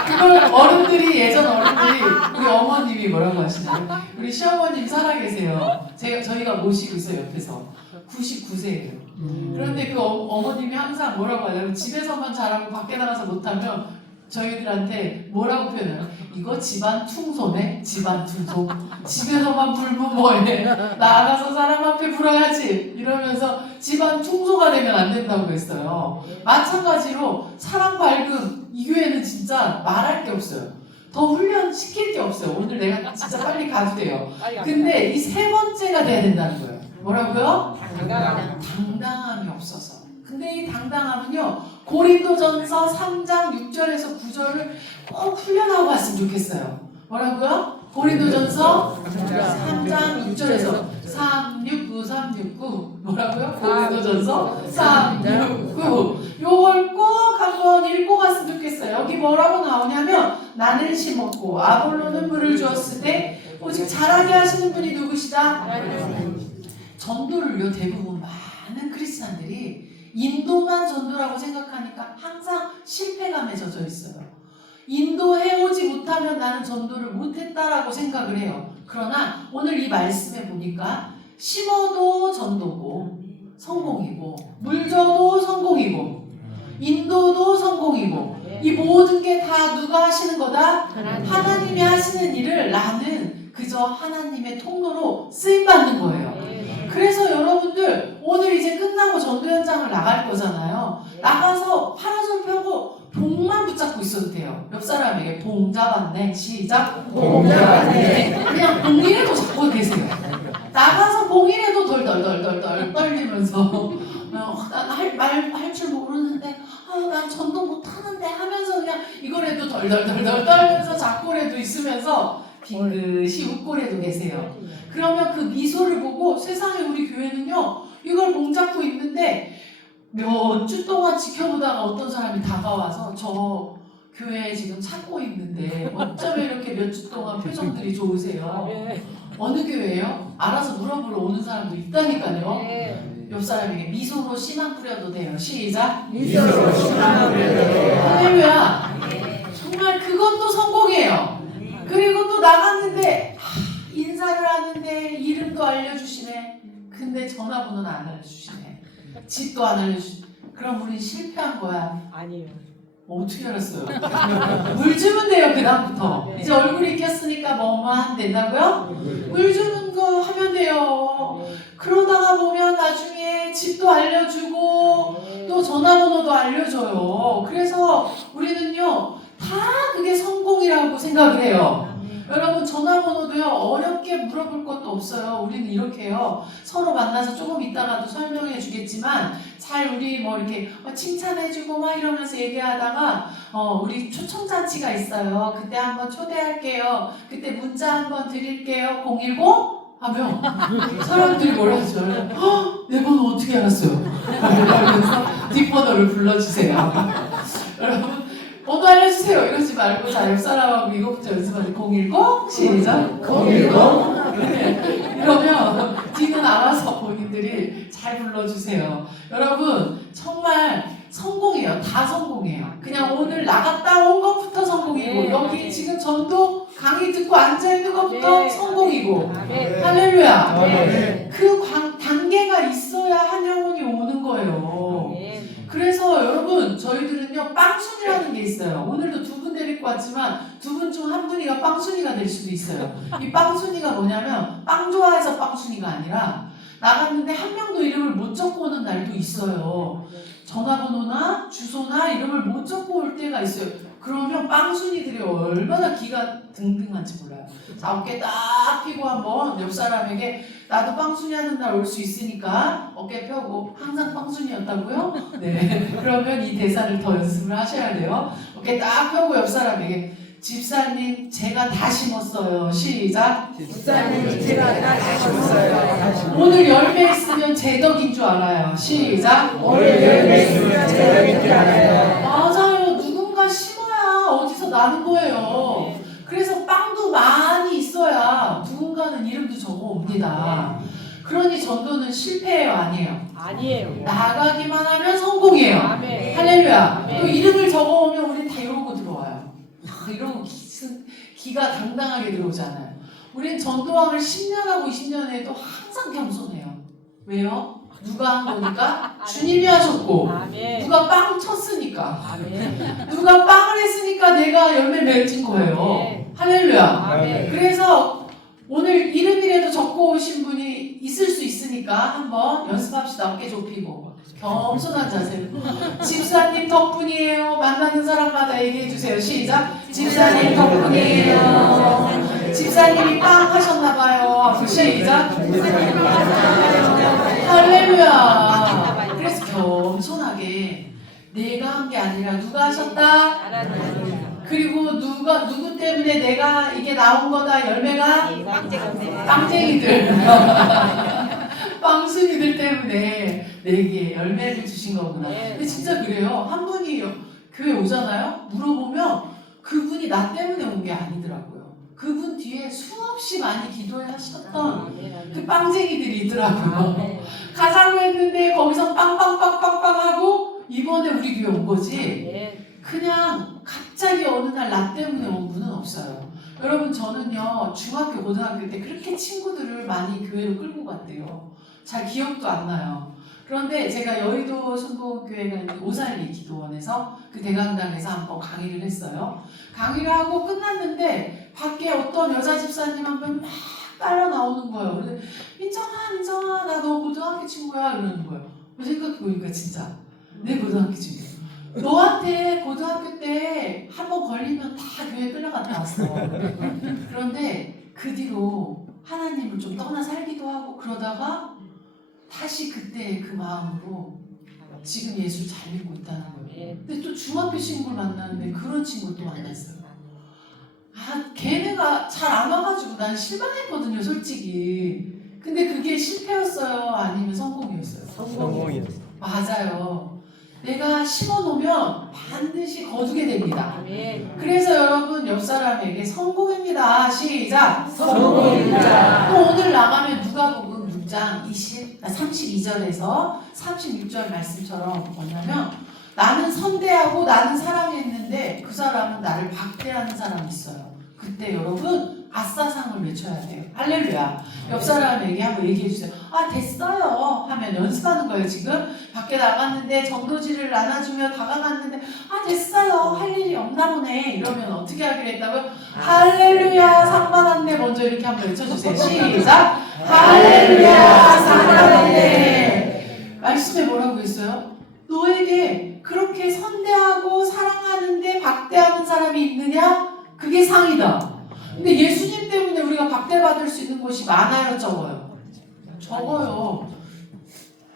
그걸 어른들이 예전 어른들이 우리 어머님이 뭐라고 하시나요? 우리 시어머님 살아계세요. 저희가 모시고 있어요 옆에서. 99세예요. 그런데 그 어머님이 항상 뭐라고 하냐면 집에서만 잘하고 밖에 나가서 못하면 저희들한테 뭐라고 표현해요? 이거 집안 퉁소네? 집안 퉁소. 집에서만 불면 뭐해? 나가서 사람 앞에 불어야지. 이러면서 집안 퉁소가 되면 안 된다고 했어요. 마찬가지로 사랑 밝음 이 교회는 진짜 말할 게 없어요. 더 훈련 시킬 게 없어요. 오늘 내가 진짜 빨리 가도 돼요. 근데 이 세 번째가 돼야 된다는 거예요. 뭐라고요? 당당함이 없어서. 근데 이 당당함은요 고린도전서 3장 6절에서 9절을 꼭 훈련하고 갔으면 좋겠어요. 뭐라고요? 고린도전서 3장 6절에서 369 369 뭐라고요? 고린도전서 369 요걸 꼭 한번 읽고 갔으면 좋겠어요. 여기 뭐라고 나오냐면 나는 심었고 아볼로는 물을 주었을 때 오직 자라게 하시는 분이 누구시다? 전도를요 대부분 많은 크리스찬들이 인도만 전도라고 생각하니까 항상 실패감에 젖어 있어요. 인도해오지 못하면 나는 전도를 못했다라고 생각을 해요. 그러나 오늘 이 말씀에 보니까 심어도 전도고 성공이고 물 줘도 성공이고 인도도 성공이고 이 모든 게 다 누가 하시는 거다? 하나님이 하시는 일을 나는 그저 하나님의 통로로 쓰임받는 거예요. 그래서 여러분들 오늘 이제 끝나고 전도 현장을 나갈 거잖아요. 나가서 파라솔 펴고 봉만 붙잡고 있어도 돼요. 옆 사람에게 봉 잡았네. 시작. 봉 잡았네. 그냥 봉이라도 잡고 계세요. 나가서 봉이라도 덜덜덜덜덜 떨리면서 할 줄 모르는데 난 전도 못하는데 하면서 그냥 이거라도 덜덜덜덜 떨면서 잡고라도 있으면서 빙긋이 웃고라도 계세요. 그러면 그 미소를 보고 세상에 우리 교회는요 이걸 봉잡고 있는데 몇 주 동안 지켜보다가 어떤 사람이 다가와서 저 교회에 지금 찾고 있는데 어쩌면 이렇게 몇 주 동안 표정들이 좋으세요? 어느 교회예요? 알아서 물어보러 오는 사람도 있다니까요. 옆 사람에게 미소로 씨만 뿌려도 돼요. 시작. 미소로 씨만 뿌려도 돼요. 할렐루야. 정말 그것도 성공이에요. 그리고 또 나갔는데 인사를 하는데 이름도 알려주시네. 근데 전화번호는 안 알려주시네. 집도 안 알려주시네. 그럼 우린 실패한 거야. 아니에요. 어떻게 알았어요? 물 주면 돼요. 그 다음부터 이제 얼굴 익혔으니까 뭐만 된다고요? 물 주는 거 하면 돼요. 그러다가 보면 나중에 집도 알려주고 또 전화번호도 알려줘요. 그래서 우리는요 다 그게 성공이라고 생각을 해요. 여러분 전화번호도요 어렵게 물어볼 것도 없어요. 우리는 이렇게 해요. 서로 만나서 조금 있다가도 설명해 주겠지만 잘 우리 뭐 이렇게 칭찬해주고 막 이러면서 얘기하다가 우리 초청잔치가 있어요. 그때 한번 초대할게요. 그때 문자 한번 드릴게요. 010 하면 사람들이 뭐라 하죠? 내 번호 어떻게 알았어요? 그러면서 뒷번호를 불러주세요. 여러분 번호 알려주세요. 이러지 말고 자 옆 사람하고 이거부터 연습하지. 010 시작. 010 이러면 뒤는 알아서 본인들이 잘 불러주세요. 여러분 정말 성공이에요. 다 성공이에요. 그냥 오늘 나갔다 온 것부터 성공이고 여기 지금 전도 강의 듣고 앉아있는 것부터 네. 성공이고. 아멘. 할렐루야. 네. 그 단계가 있어야 한 영혼이 오는 거예요. 아멘. 그래서 여러분 저희들은요 빵순이라는 게 있어요. 오늘도 두 분 데리고 왔지만 두 분 중 한 분이가 빵순이가 될 수도 있어요. 이 빵순이가 뭐냐면 빵 좋아해서 빵순이가 아니라 나갔는데 한 명도 이름을 못 적고 오는 날도 있어요. 전화번호나 주소나 이름을 못 적고 올 때가 있어요. 그러면 빵순이들이 얼마나 기가 등등한지 몰라요. 자, 어깨 딱 펴고 한번 옆 사람에게 나도 빵순이 하는 날 올 수 있으니까 어깨 펴고 항상 빵순이였다고요? 네. 그러면 이 대사를 더 연습을 하셔야 돼요. 어깨 딱 펴고 옆 사람에게 집사님 제가 다 심었어요. 시작. 집사님 제가 다 심었어요. 오늘 열매 있으면 제 덕인 줄 알아요. 시작. 오늘 열매 있으면 제 덕인 줄 알아요. 맞아요. 누군가 심어야 어디서 나는 거예요. 그래서 빵도 많이 있어야 누군가는 이름도 적어옵니다. 그러니 전도는 실패예요, 아니에요? 아니에요. 나가기만 하면 성공이에요. 아멘. 할렐루야. 아멘. 또 이름을 적어오면 우린 다 이러고 들어와요. 이러고 기가 당당하게 들어오잖아요. 우린 전도왕을 10년 하고 20년 해도 항상 겸손해요. 왜요? 누가 한 거니까? 주님이 하셨고 아멘. 누가 빵 쳤으니까 아멘. 누가 빵을 했으니까 내가 열매 맺은 거예요. 아멘. 할렐루야. 아멘. 그래서 오늘 이름이라도 적고 오신 분이 있을 수 있으니까 한번 연습합시다. 어깨 좁히고 겸손한 자세로. 집사님 덕분이에요. 만나는 사람마다 얘기해 주세요. 시작. 집사님 덕분이에요. 집사님이 빵 하셨나봐요. 시작. 할렐루야. 그래서 겸손하게 내가 한 게 아니라 누가 하셨다? 하나님. 그리고 누구 때문에 내가 이게 나온 거다. 열매가 빵쟁이들 빵순이들 때문에 내게 열매를 주신 거구나. 근데 진짜 그래요. 한 분이 교회 오잖아요. 물어보면 그분이 나 때문에 온 게 아니더라고요. 그분 뒤에 수없이 많이 기도해 하셨던 그 빵쟁이들이 있더라고요. 가자고 했는데 거기서 빵빵빵빵빵 하고 이번에 우리 교회 온 거지. 그냥 갑자기 어느 날 나 때문에 온 분은 없어요. 여러분 저는요 중학교 고등학교 때 그렇게 친구들을 많이 교회로 끌고 갔대요. 잘 기억도 안 나요. 그런데 제가 여의도 순복음교회가 있는 오살리 기도원에서 그 대강당에서 한번 강의를 했어요. 강의를 하고 끝났는데 밖에 어떤 여자 집사님 한 분 막 따라 나오는 거예요. 그래서 민정아 나 너 고등학교 친구야 그러는 거예요. 생각해보니까 진짜 내 고등학교 친구. 너한테 고등학교 때 한 번 걸리면 다 교회 끌려갔다 왔어. 그런데 그 뒤로 하나님을 좀 떠나 살기도 하고 그러다가 다시 그때 그 마음으로 지금 예수 잘 믿고 있다는 거예요. 근데 또 중학교 친구를 만나는데 그런 친구를 또 만났어요. 걔네가 잘 안 와가지고 난 실망했거든요, 솔직히. 근데 그게 실패였어요? 아니면 성공이었어요? 성공이었어요. 맞아요. 내가 심어놓으면 반드시 거두게 됩니다. 아멘. 그래서 여러분 옆 사람에게 성공입니다. 시작. 성공입니다. 또 오늘 나가면 누가복음 6장 32절에서 36절 말씀처럼 뭐냐면 나는 선대하고 나는 사랑했는데 그 사람은 나를 박대하는 사람이 있어요. 그때 여러분 아싸상을 외쳐야 돼요. 할렐루야. 옆 사람에게 한번 얘기해 주세요. 됐어요 하면 연습하는 거예요. 지금 밖에 나갔는데 전도지를 나눠주며 다가갔는데 됐어요 할 일이 없나 보네 이러면 어떻게 하기로 했다고요? 할렐루야 상 받았네. 먼저 이렇게 한번 외쳐주세요. 시작. 할렐루야 상 받았네. 말씀에 뭐라고 했어요? 너에게 그렇게 선대하고 사랑하는데 박대하는 사람이 있느냐? 그게 상이다. 근데 예수님 때문에 우리가 박대받을 수 있는 곳이 많아요, 적어요? 적어요.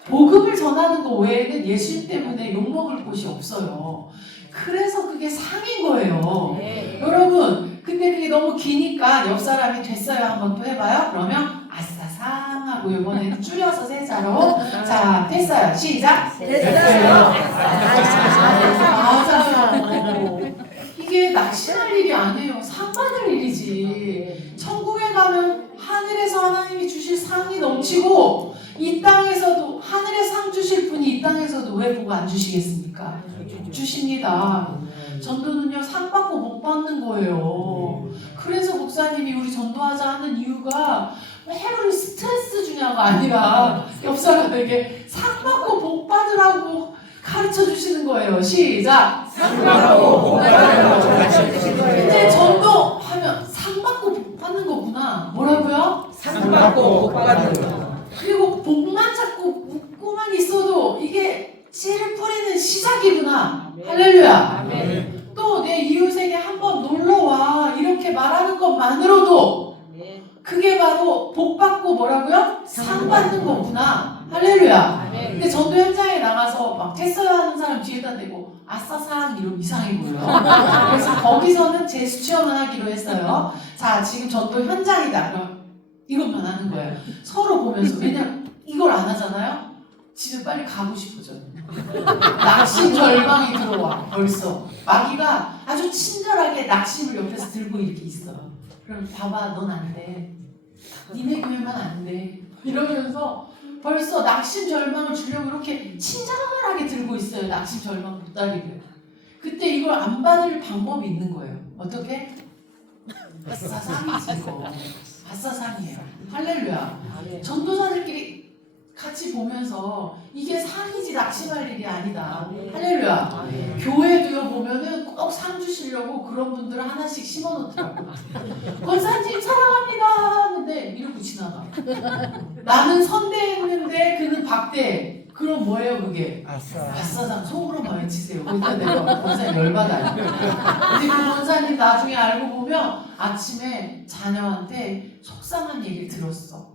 복음을 전하는 것 외에는 예수님 때문에 욕먹을 곳이 없어요. 그래서 그게 상인 거예요. 여러분, 근데 그게 너무 기니까 옆 사람이 됐어요 한번 또 해봐요. 그러면 아싸 상하고 이번에는 줄여서 세자로 자 됐어요. 시작. 됐어요. 맞아요. 이게 낙심할 일이 아니에요. 상 받을 일이지. 천국에 가면 하늘에서 하나님이 주실 상이 넘치고 이 땅에서도 하늘에 상 주실 분이 이 땅에서도 왜 복 안 주시겠습니까? 주십니다. 전도는요, 상 받고 복 받는 거예요. 그래서 목사님이 우리 전도하자 하는 이유가 왜 우리 스트레스 주냐가 아니라 옆 사람에게 상 받고 복 받으라고 가르쳐 주시는 거예요. 시작! 상 받고 복 받으라고 가르쳐 주신 거예요. 이제 전도하면 상 받고 복 받는 거구나. 뭐라고요? 상 받고 복 받는 거. 그리고 복만 찾고 묻고만 있어도 이게 씨를 뿌리는 시작이구나. 할렐루야. 또 내 이웃에게 한번 놀러와 이렇게 말하는 것만으로도 그게 바로 복 받고 뭐라고요? 상 받는 거구나. 할렐루야. 근데 전도 현장에 나가서 막 테스라 하는 사람 뒤에다 대고 아싸 상 이러면 이상해 보여요. 그래서 거기서는 재수 체험을 하기로 했어요. 자, 지금 전도 현장이다. 그럼 이것만 하는 거예요. 서로 보면서. 왜냐면 이걸 안 하잖아요. 집에 빨리 가고 싶어져요. 낙심 절망이 들어와. 벌써 마귀가 아주 친절하게 낙심을 옆에서 들고 이렇게 있어. 그럼 봐봐, 넌 안 돼. 니네 교회만 안 돼. 이러면서 벌써 낙심 절망을 주려고 이렇게 친절하게 들고 있어요. 낙심 절망 보따리를. 그때 이걸 안 받을 방법이 있는 거예요. 어떻게? 아싸 상이지 이거. 아싸 상이에요. 할렐루야. 전도사들끼리 같이 보면서 이게 상이지 낙심할 일이 아니다. 할렐루야. 교회도요 보면은 꼭 상 주시려고 그런 분들을 하나씩 심어놓더라고요. 권사님 사랑합니다 하는데 이러고 지나가. 나는 선대했는데 그는 박대. 그럼 뭐예요 그게? 아싸상 속으로만 외치세요. 거기다 내가 권사님 열받아요. 근데 그 권사님 나중에 알고 보면 아침에 자녀한테 속상한 얘기를 들었어.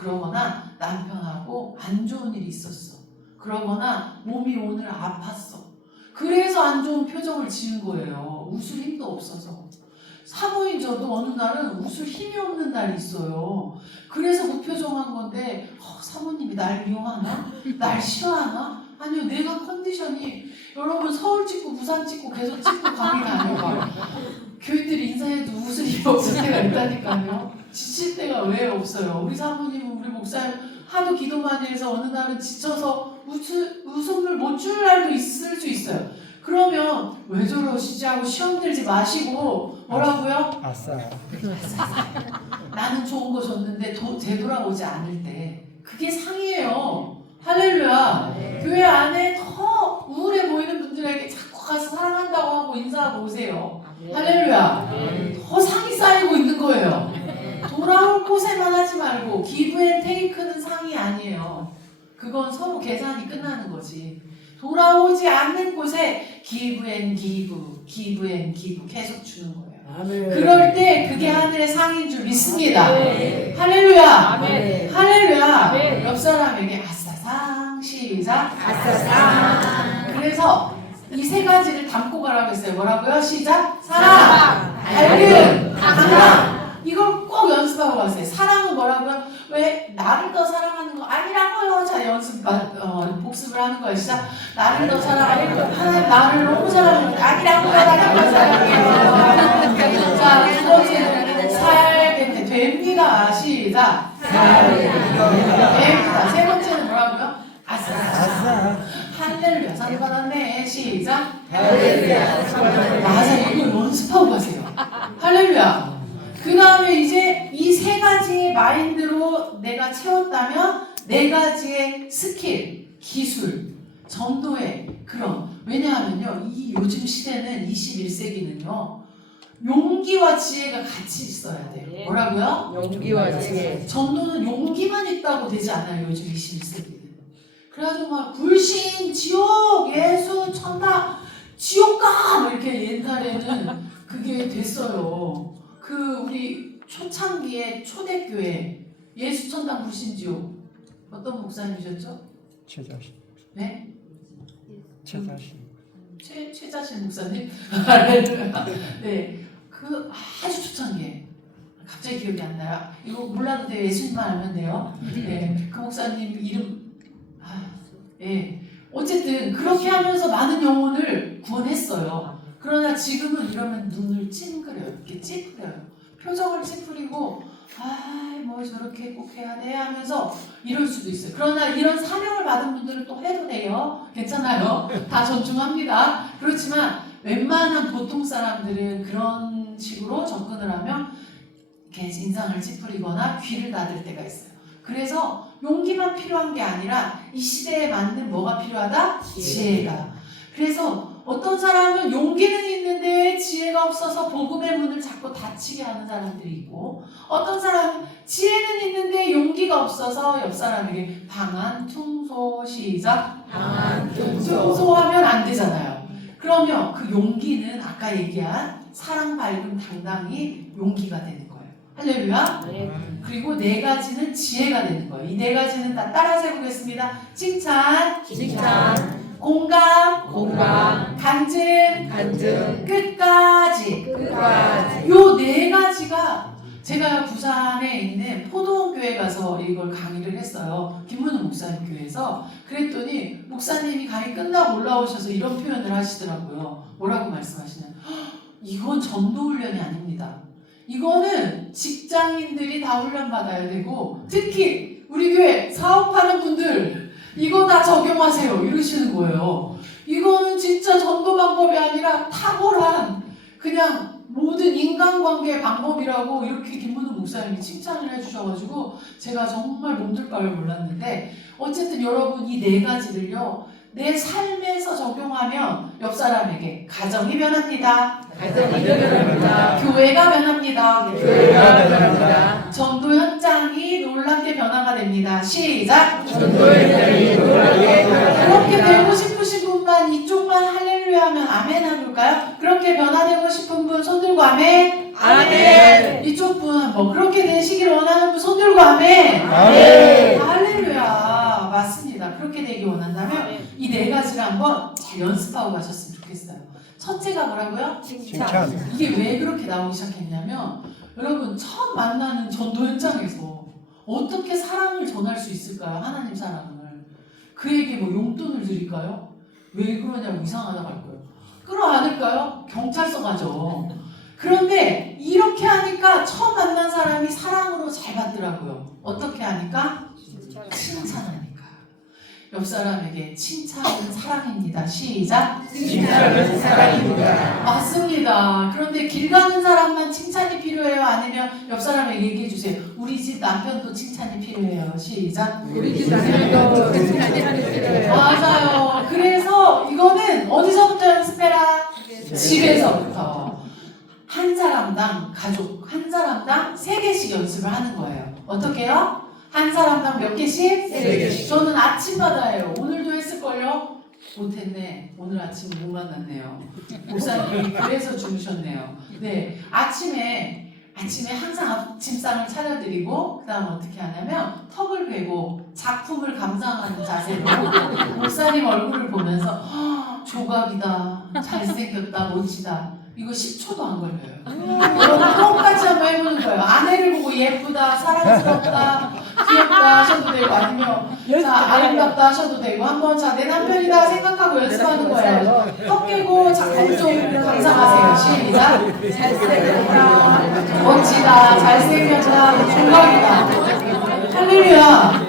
그러거나 남편하고 안 좋은 일이 있었어. 그러거나 몸이 오늘 아팠어. 그래서 안 좋은 표정을 지은 거예요. 웃을 힘도 없어서. 사모인 저도 어느 날은 웃을 힘이 없는 날이 있어요. 그래서 무표정한 건데 사모님이 날 미워하나? 날 싫어하나? 아니요, 내가 컨디션이 여러분 서울 찍고 부산 찍고 계속 찍고 가는 게 아니라 교인들이 인사해도 웃을 힘이 없을 때가 있다니까요. 지칠 때가 왜 없어요? 우리 사모님은 우리 목사님 하도 기도 많이 해서 어느 날은 지쳐서 웃음을 못 줄 날도 있을 수 있어요. 그러면 왜 저러시지 하고 시험 들지 마시고 뭐라고요? 아싸. 나는 좋은 거 줬는데 되돌아오지 않을 때 그게 상이에요. 할렐루야. 교회 안에 더 우울해 보이는 분들에게 자꾸 가서 사랑한다고 하고 인사하고 오세요. 할렐루야. 더 상이 쌓이고 있는 거예요. 돌아올 곳에만 하지 말고 기브 앤 테이크는 상이 아니에요. 그건 서로 계산이 끝나는 거지. 돌아오지 않는 곳에 기브 앤 기브, 기브 앤 기브 계속 주는 거예요. 그럴 때 그게 하늘의 상인 줄 믿습니다. 할렐루야. 할렐루야. 옆 사람에게 아싸상 시작. 아싸상. 그래서 이 세 가지를 담고 가라고 했어요. 뭐라고요? 시작. 사랑, 밝음, 강남. 이걸 꼭 연습하고 가세요. 사랑은 뭐라고요? 왜 나를 더 사랑하는 거 아니라고요? 자, 복습을 하는 거예요. 시작. 나를 더 사랑하는 거. 하나님 나를 너무 사랑하는 거 아니라고요? 나를 더 사랑해요. 자, 두 번째는 살게 됩니다. 시작. 됩니다. 세 번째는 뭐라고요? 아싸. 할렐루야. 상 받았네. 시작. 맞아. 이걸 연습하고 가세요. 할렐루야. 그 다음에 이제 이 세 가지의 마인드로 내가 채웠다면 네 가지의 스킬, 기술, 전도의 그런. 왜냐하면요, 이 요즘 시대는 21세기는요, 용기와 지혜가 같이 있어야 돼요. 뭐라고요? 용기와 지혜. 전도는 용기만 있다고 되지 않아요, 요즘 21세기는. 그래가지고 막 불신, 지옥, 예수, 천당, 지옥 가! 뭐 이렇게 옛날에는 그게 됐어요. 우리 초창기에 초대교회 예수, 천당, 불신, 지옥 어떤 목사님이셨죠? 최자신. 네? 최자신. 최자신 목사님? 네, 그 아주 초창기에 갑자기 기억이 안 나요. 이거 몰라도 돼요. 예수님만 알면 돼요. 네, 그 목사님 이름 예. 어쨌든 그렇게 하면서 많은 영혼을 구원했어요. 그러나 지금은 이러면 눈을 찡그려요. 이렇게 찌푸려요. 표정을 찌푸리고 뭐 저렇게 꼭 해야 돼 하면서 이럴 수도 있어요. 그러나 이런 사명을 받은 분들은 또 해도 돼요. 괜찮아요. 다 존중합니다. 그렇지만 웬만한 보통 사람들은 그런 식으로 접근을 하면 이렇게 인상을 찌푸리거나 귀를 닫을 때가 있어요. 그래서 용기만 필요한 게 아니라 이 시대에 맞는 뭐가 필요하다? 지혜가. 그래서 어떤 사람은 용기는 있는데 지혜가 없어서 복음의 문을 자꾸 닫히게 하는 사람들이 있고, 어떤 사람은 지혜는 있는데 용기가 없어서 옆 사람에게 방한 퉁소. 시작. 방한 퉁소하면 안 되잖아요. 그러면 그 용기는 아까 얘기한 사랑 밝음 당당이 용기가 되는 거예요. 할렐루야. 그리고 네 가지는 지혜가 되는 거예요. 이 네 가지는 다 따라서 해보겠습니다. 칭찬, 공감, 간증, 끝까지. 요 네 가지가, 제가 부산에 있는 포도원 교회 가서 이걸 강의를 했어요. 김문우 목사님 교회에서. 그랬더니 목사님이 강의 끝나고 올라오셔서 이런 표현을 하시더라고요. 뭐라고 말씀하시냐면, 이건 전도 훈련이 아닙니다. 이거는 직장인들이 다 훈련받아야 되고, 특히 우리 교회 사업하는 분들 이거 다 적용하세요 이러시는 거예요. 이거는 진짜 전도 방법이 아니라 탁월한 그냥 모든 인간관계 방법이라고 이렇게 김문우 목사님이 칭찬을 해주셔가지고 제가 정말 몸둘 바를 몰랐는데, 어쨌든 여러분 이 네 가지를요 내 삶에서 적용하면 옆 사람에게 가정이 변합니다. 교회가 변합니다. 전도 현장이 놀랍게 변화가 됩니다. 시작. 그렇게 되고 싶으신 분만 이쪽만 할렐루야 하면 아멘 해볼까요? 그렇게 변화되고 싶은 분 손들고 아멘. 이쪽 분 한번 그렇게 되시길 원하는 분 손들고 아멘. 할렐루야. 맞습니다. 그렇게 되기 원한다면 이 네 가지를 한번 잘 연습하고 가셨으면 좋겠어요. 첫째가 뭐라고요? 칭찬. 이게 왜 그렇게 나오기 시작했냐면, 여러분 처음 만나는 전도 현장에서 어떻게 사랑을 전할 수 있을까요? 하나님 사랑을. 그에게 뭐 용돈을 드릴까요? 왜 그러냐고 이상하다고 할 거예요. 끌어안을까요? 경찰서 가죠. 그런데 이렇게 하니까 처음 만난 사람이 사랑으로 잘 받더라고요. 어떻게 하니까? 칭찬하니까. 옆 사람에게 칭찬은 사랑입니다. 시작. 칭찬은 사랑입니다. 맞습니다. 그런데 길 가는 사람만 칭찬이 필요해요? 아니면 옆 사람에게 얘기해 주세요. 우리 집 남편도 칭찬이 필요해요. 시작. 우리 집 남편도 칭찬이 필요해요. 맞아요. 그래서 이거는 어디서부터 연습해라? 집에서부터. 한 사람당, 가족 한 사람당 3개씩 연습을 하는 거예요. 어떻게요? 한 사람당 몇 개씩? 3개씩. 저는 아침마다 해요. 오늘도 했을걸요? 못했네. 오늘 아침 못 만났네요. 목사님이 그래서 주무셨네요. 네, 아침에 항상 아침상을 차려드리고, 그 다음 어떻게 하냐면 턱을 베고 작품을 감상하는 자세로 목사님 얼굴을 보면서 조각이다, 잘생겼다, 멋지다. 이거 10초도 안 걸려요. 여러분 똑같이 한번 해보는 거예요. 아내를 보고 예쁘다, 사랑스럽다, 귀엽다 하셔도 되고, 아니면 자 아름답다 하셔도 되고, 한번 자 내 남편이다 생각하고 연습하는 거예요. 턱 깨고 자 발좀 감상하세요. 시작. 잘생겼다, 멋지다, 잘생겼다, 조각이다. 할렐루야.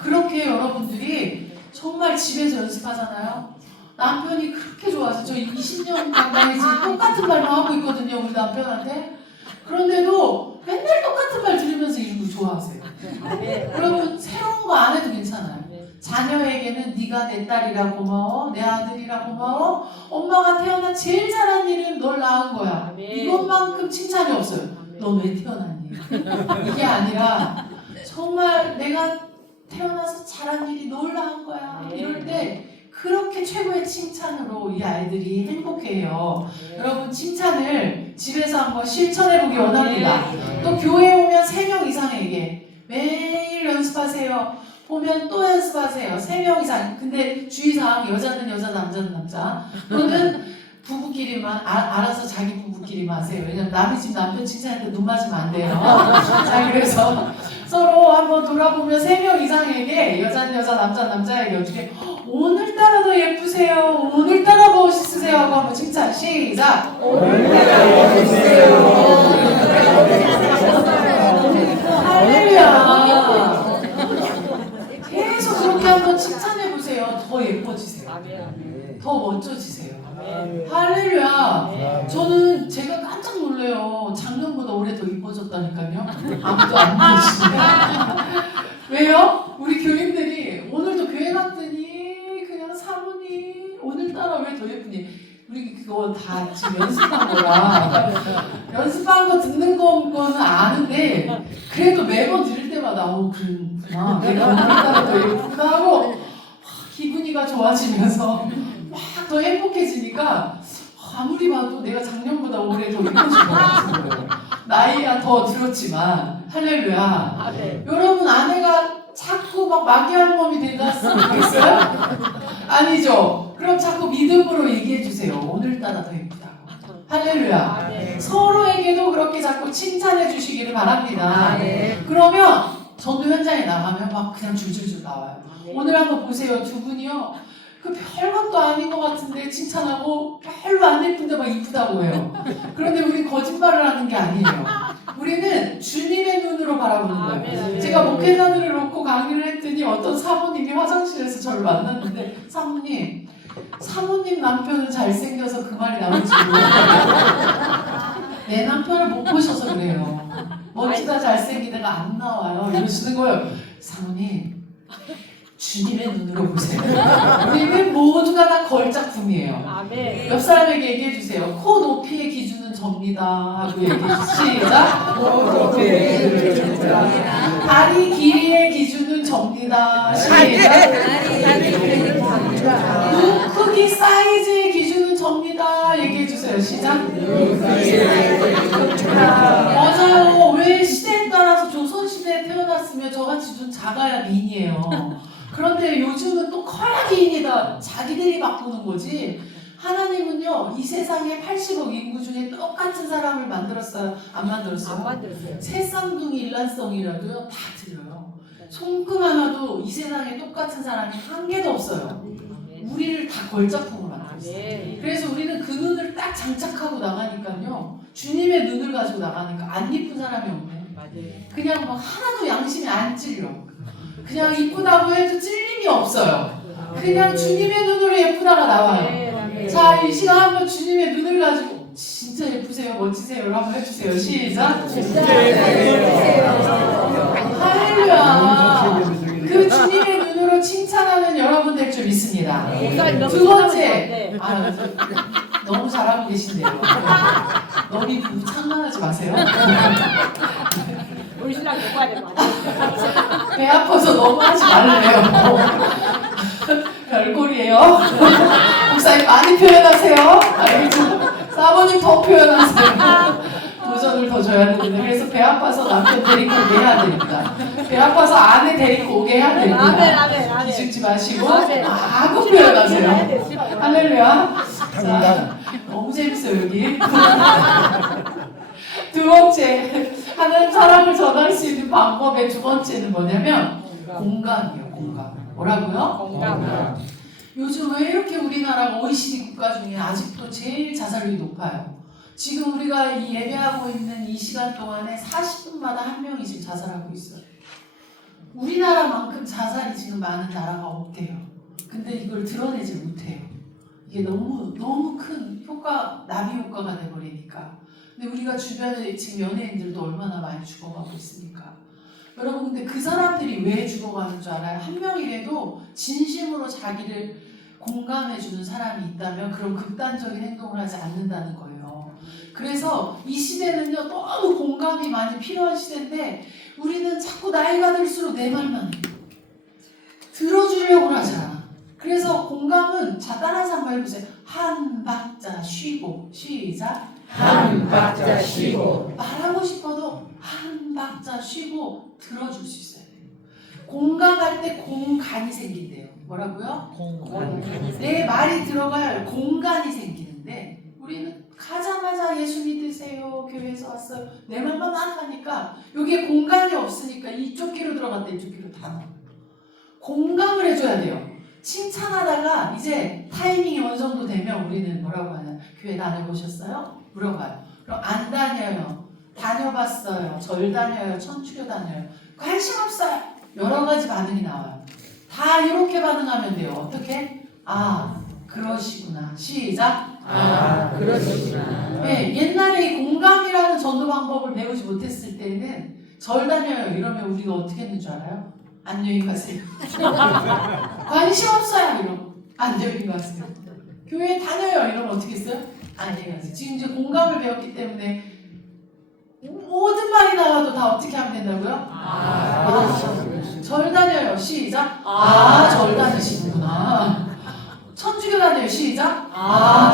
그렇게 여러분들이 정말 집에서 연습하잖아요. 남편이 그렇게 좋아서 저 20년 가까이 지금 똑같은 말만 하고 있거든요, 우리 남편한테. 그런데도 맨날 똑같은 말 들으면서 이러고 좋아하세요. 여러분 새로운 거 안 해도 괜찮아요. 자녀에게는 네가 내 딸이라 고마워, 내 아들이라 고마워, 엄마가 태어나 제일 잘한 일은 널 낳은 거야. 이것만큼 칭찬이 없어요. 넌 왜 태어났니? 이게 아니라 정말 내가 태어나서 잘한 일이 널 낳은 거야. 이럴 때 그렇게 최고의 칭찬으로 이 아이들이 행복해요. 여러분 칭찬을 집에서 한번 실천해보기 원합니다. 또 교회 오면 3명 이상에게 매일 연습하세요. 보면 또 연습하세요. 3명 이상. 근데 주의사항, 여자는 여자, 남자는 남자. 또는 부부끼리만 알아서 자기 부부끼리만 하세요. 왜냐면 남의 집 남편 칭찬할 때 눈 맞으면 안 돼요. 자, 그래서 서로 한번 돌아보면 3명 이상에게, 여자는 여자, 남자는 남자에게 어떻게 오늘따라 더 예쁘세요, 오늘따라 멋있으세요 하고 한번 칭찬. 시작. 오늘따라 멋있으세요. 할렐루야. 계속 그렇게 한번 칭찬해보세요. 더 예뻐지세요. 더 멋져지세요. 할렐루야. 저는 제가 깜짝 놀래요. 작년보다 올해 더 이뻐졌다니까요. 아무도 안 보시네. 왜요? 우리 교인들이 오늘도 교회 갔더니 그냥 사모님 오늘따라 왜 더 예쁘니? 우리 그거 다 지금 연습한 거라 연습한 거 듣는 거는 아는데 그래도 매번 들을 때마다 그렇구나 내가 오늘따라 더 예쁘다 하고 기분이가 좋아지면서 막 더 행복해지니까 아무리 봐도 내가 작년보다 올해 더 예뻐진 것 같은 거예요. 나이가 더 들었지만 할렐루야. 여러분 아내가 자꾸 막 마귀한 몸이 되었으면 좋겠어요? 아니죠. 그럼 자꾸 믿음으로 얘기해 주세요. 오늘따라 더 예쁘다고. 할렐루야. 서로에게도 그렇게 자꾸 칭찬해 주시기를 바랍니다. 그러면 전도 현장에 나가면 막 그냥 줄줄줄 나와요. 오늘 한번 보세요. 두 분이요. 그 별것도 아닌 것 같은데 칭찬하고 별로 안 예쁜데 막 이쁘다고 해요. 그런데 우린 거짓말을 하는 게 아니에요. 우리는 주님의 눈으로 바라보는 거예요. 제가 목회자들을 놓고 강의를 했더니 어떤 사모님이 화장실에서 저를 만났는데 사모님 남편은 잘생겨서 그 말이 나올지 몰라요. 내 남편을 못 보셔서 그래요. 멋지다 잘생기다가 안 나와요. 이러시는 거예요. 사모님 주님의 눈으로 보세요. 우리는 모두가 다 걸작품이에요. 옆 사람에게 얘기해 주세요. 코 높이의 기준은 접니다 하고 얘기해 주세요. 시작. 코 높이의 기준은 접니다. 다리 길이의 기준은 접니다. 시작. 눈 크기 사이즈의 기준은 접니다. 얘기해 주세요. 시작. 맞아요. 왜 시대에 따라서 조선시대에 태어났으면 저같이 좀 작아야 미인이에요. 그런데 요즘은 또 커야 미인이다. 자기들이 바꾸는 거지. 하나님은요 이 세상에 80억 인구 중에 똑같은 사람을 만들었어요? 안 만들었어요? 새쌍둥이 일란성이라도요 다 드려요. 손금 하나도 이 세상에 똑같은 사람이 한 개도 없어요. 우리를 다 걸작품으로 만들었어요. 그래서 우리는 그 눈을 딱 장착하고 나가니까요 주님의 눈을 가지고 나가니까 안 이쁜 사람이 없네. 그냥 막 하나도 양심이 안 찔려. 그냥 이쁘다고 해도 찔림이 없어요. 그냥 주님의 눈으로 예쁘다가 나와요. 자, 이 시간 한번 주님의 눈을 가지고 진짜 예쁘세요, 멋지세요 한번 해주세요. 시작. 할렐루야. 그 주님의 눈으로 칭찬하는 여러분 될 줄 믿습니다. 두 번째, 너무 잘하고 계신데요. 너희 부부 창망하지 마세요. 우리 신랑 욕해야 될 거 아니야? 배 아파서 너무 하지 말래요. 별꼴이에요. 목사님 많이 표현하세요. 알겠죠? 사모님 더 표현하세요. 도전을 더 줘야 되는데 그래서 배 아파서 남편 데리고 오게 해야 됩니다. 배 아파서 아내 데리고 오게 해야 됩니다. 기죽지 마시고 마구 표현하세요. 할렐루야. 자, 너무 재밌어요 여기. 두 번째, 하나님 사랑을 전할 수 있는 방법의 두 번째는 뭐냐면 공감이에요. 공감. 뭐라고요? 공감. 요즘 왜 이렇게 우리나라가 OECD 국가 중에 아직도 제일 자살률이 높아요? 지금 우리가 이 예배하고 있는 이 시간 동안에 40분마다 한 명이 지금 자살하고 있어요. 우리나라만큼 자살이 지금 많은 나라가 없대요. 근데 이걸 드러내지 못해요. 이게 너무 큰 나비 효과가 돼버리니까. 근데 우리가 주변에 지금 연예인들도 얼마나 많이 죽어가고 있습니까? 여러분 근데 그 사람들이 왜 죽어가는 줄 알아요? 한 명이라도 진심으로 자기를 공감해주는 사람이 있다면 그런 극단적인 행동을 하지 않는다는 거예요. 그래서 이 시대는요 너무 공감이 많이 필요한 시대인데 우리는 자꾸 나이가 들수록 내 말만 해요. 들어주려고 하지 않아. 그래서 공감은 자 따라서 한번 해보세요. 한 박자 쉬고 시작. 한 박자 쉬고 말하고 싶어도 한 박자 쉬고 들어줄 수 있어야 돼요. 공감할 때 공간이 생긴대요. 뭐라고요? 내 말이 들어갈 공간이 생기는데 우리는 가자마자 예수 믿으세요. 교회에서 왔어요. 내 말만 막 하니까 여기에 공간이 없으니까 이쪽 귀로 들어갔다 이쪽 귀로 다 나와요. 공감을 해줘야 돼요. 칭찬하다가 이제 타이밍이 어느 정도 되면 우리는 뭐라고 하냐. 교회 다녀보셨어요? 물어봐요. 그럼 안 다녀요. 다녀봤어요. 절 다녀요. 천주교 다녀요. 관심 없어요. 여러 가지 반응이 나와요. 다 이렇게 반응하면 돼요. 어떻게? 그러시구나. 시작. 그러시구나. 네, 옛날에 이 공감이라는 전도 방법을 배우지 못했을 때는 절 다녀요 이러면 우리가 어떻게 했는 줄 알아요? 안녕히 가세요. 관심 없어요 이러면 안녕히 가세요. 교회 다녀요 이러면 어떻게 했어요? 안녕히 가세요. 지금 이제 공감을 배웠기 때문에 모든 말이 나와도 다 어떻게 하면 된다고요? 절 다녀요. 시작. 절 다니시는구나. 천주교 다녀요. 시작.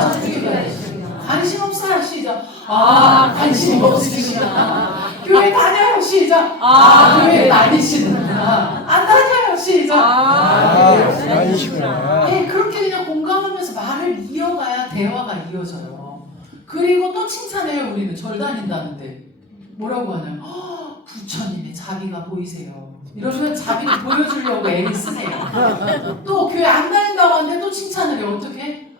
천주교 다니시는구나. 관심 없어요. 시작. 관심 없으시구나. 교회 다녀요. 시작. 교회 다니시는구나. 안 다녀요. 시작. 다니시구나. 네, 그렇게 그냥 공감하면서 말을 이어가야 대화가 이어져요. 그리고 또 칭찬해요. 우리는 절 다닌다는데 뭐라고 하나요? 부처님의 자비가 보이세요. 이러면 자비를 보여주려고 애를 쓰세요. 또 교회 안 다닌다고 하는데 또 칭찬을 해요. 어떻게?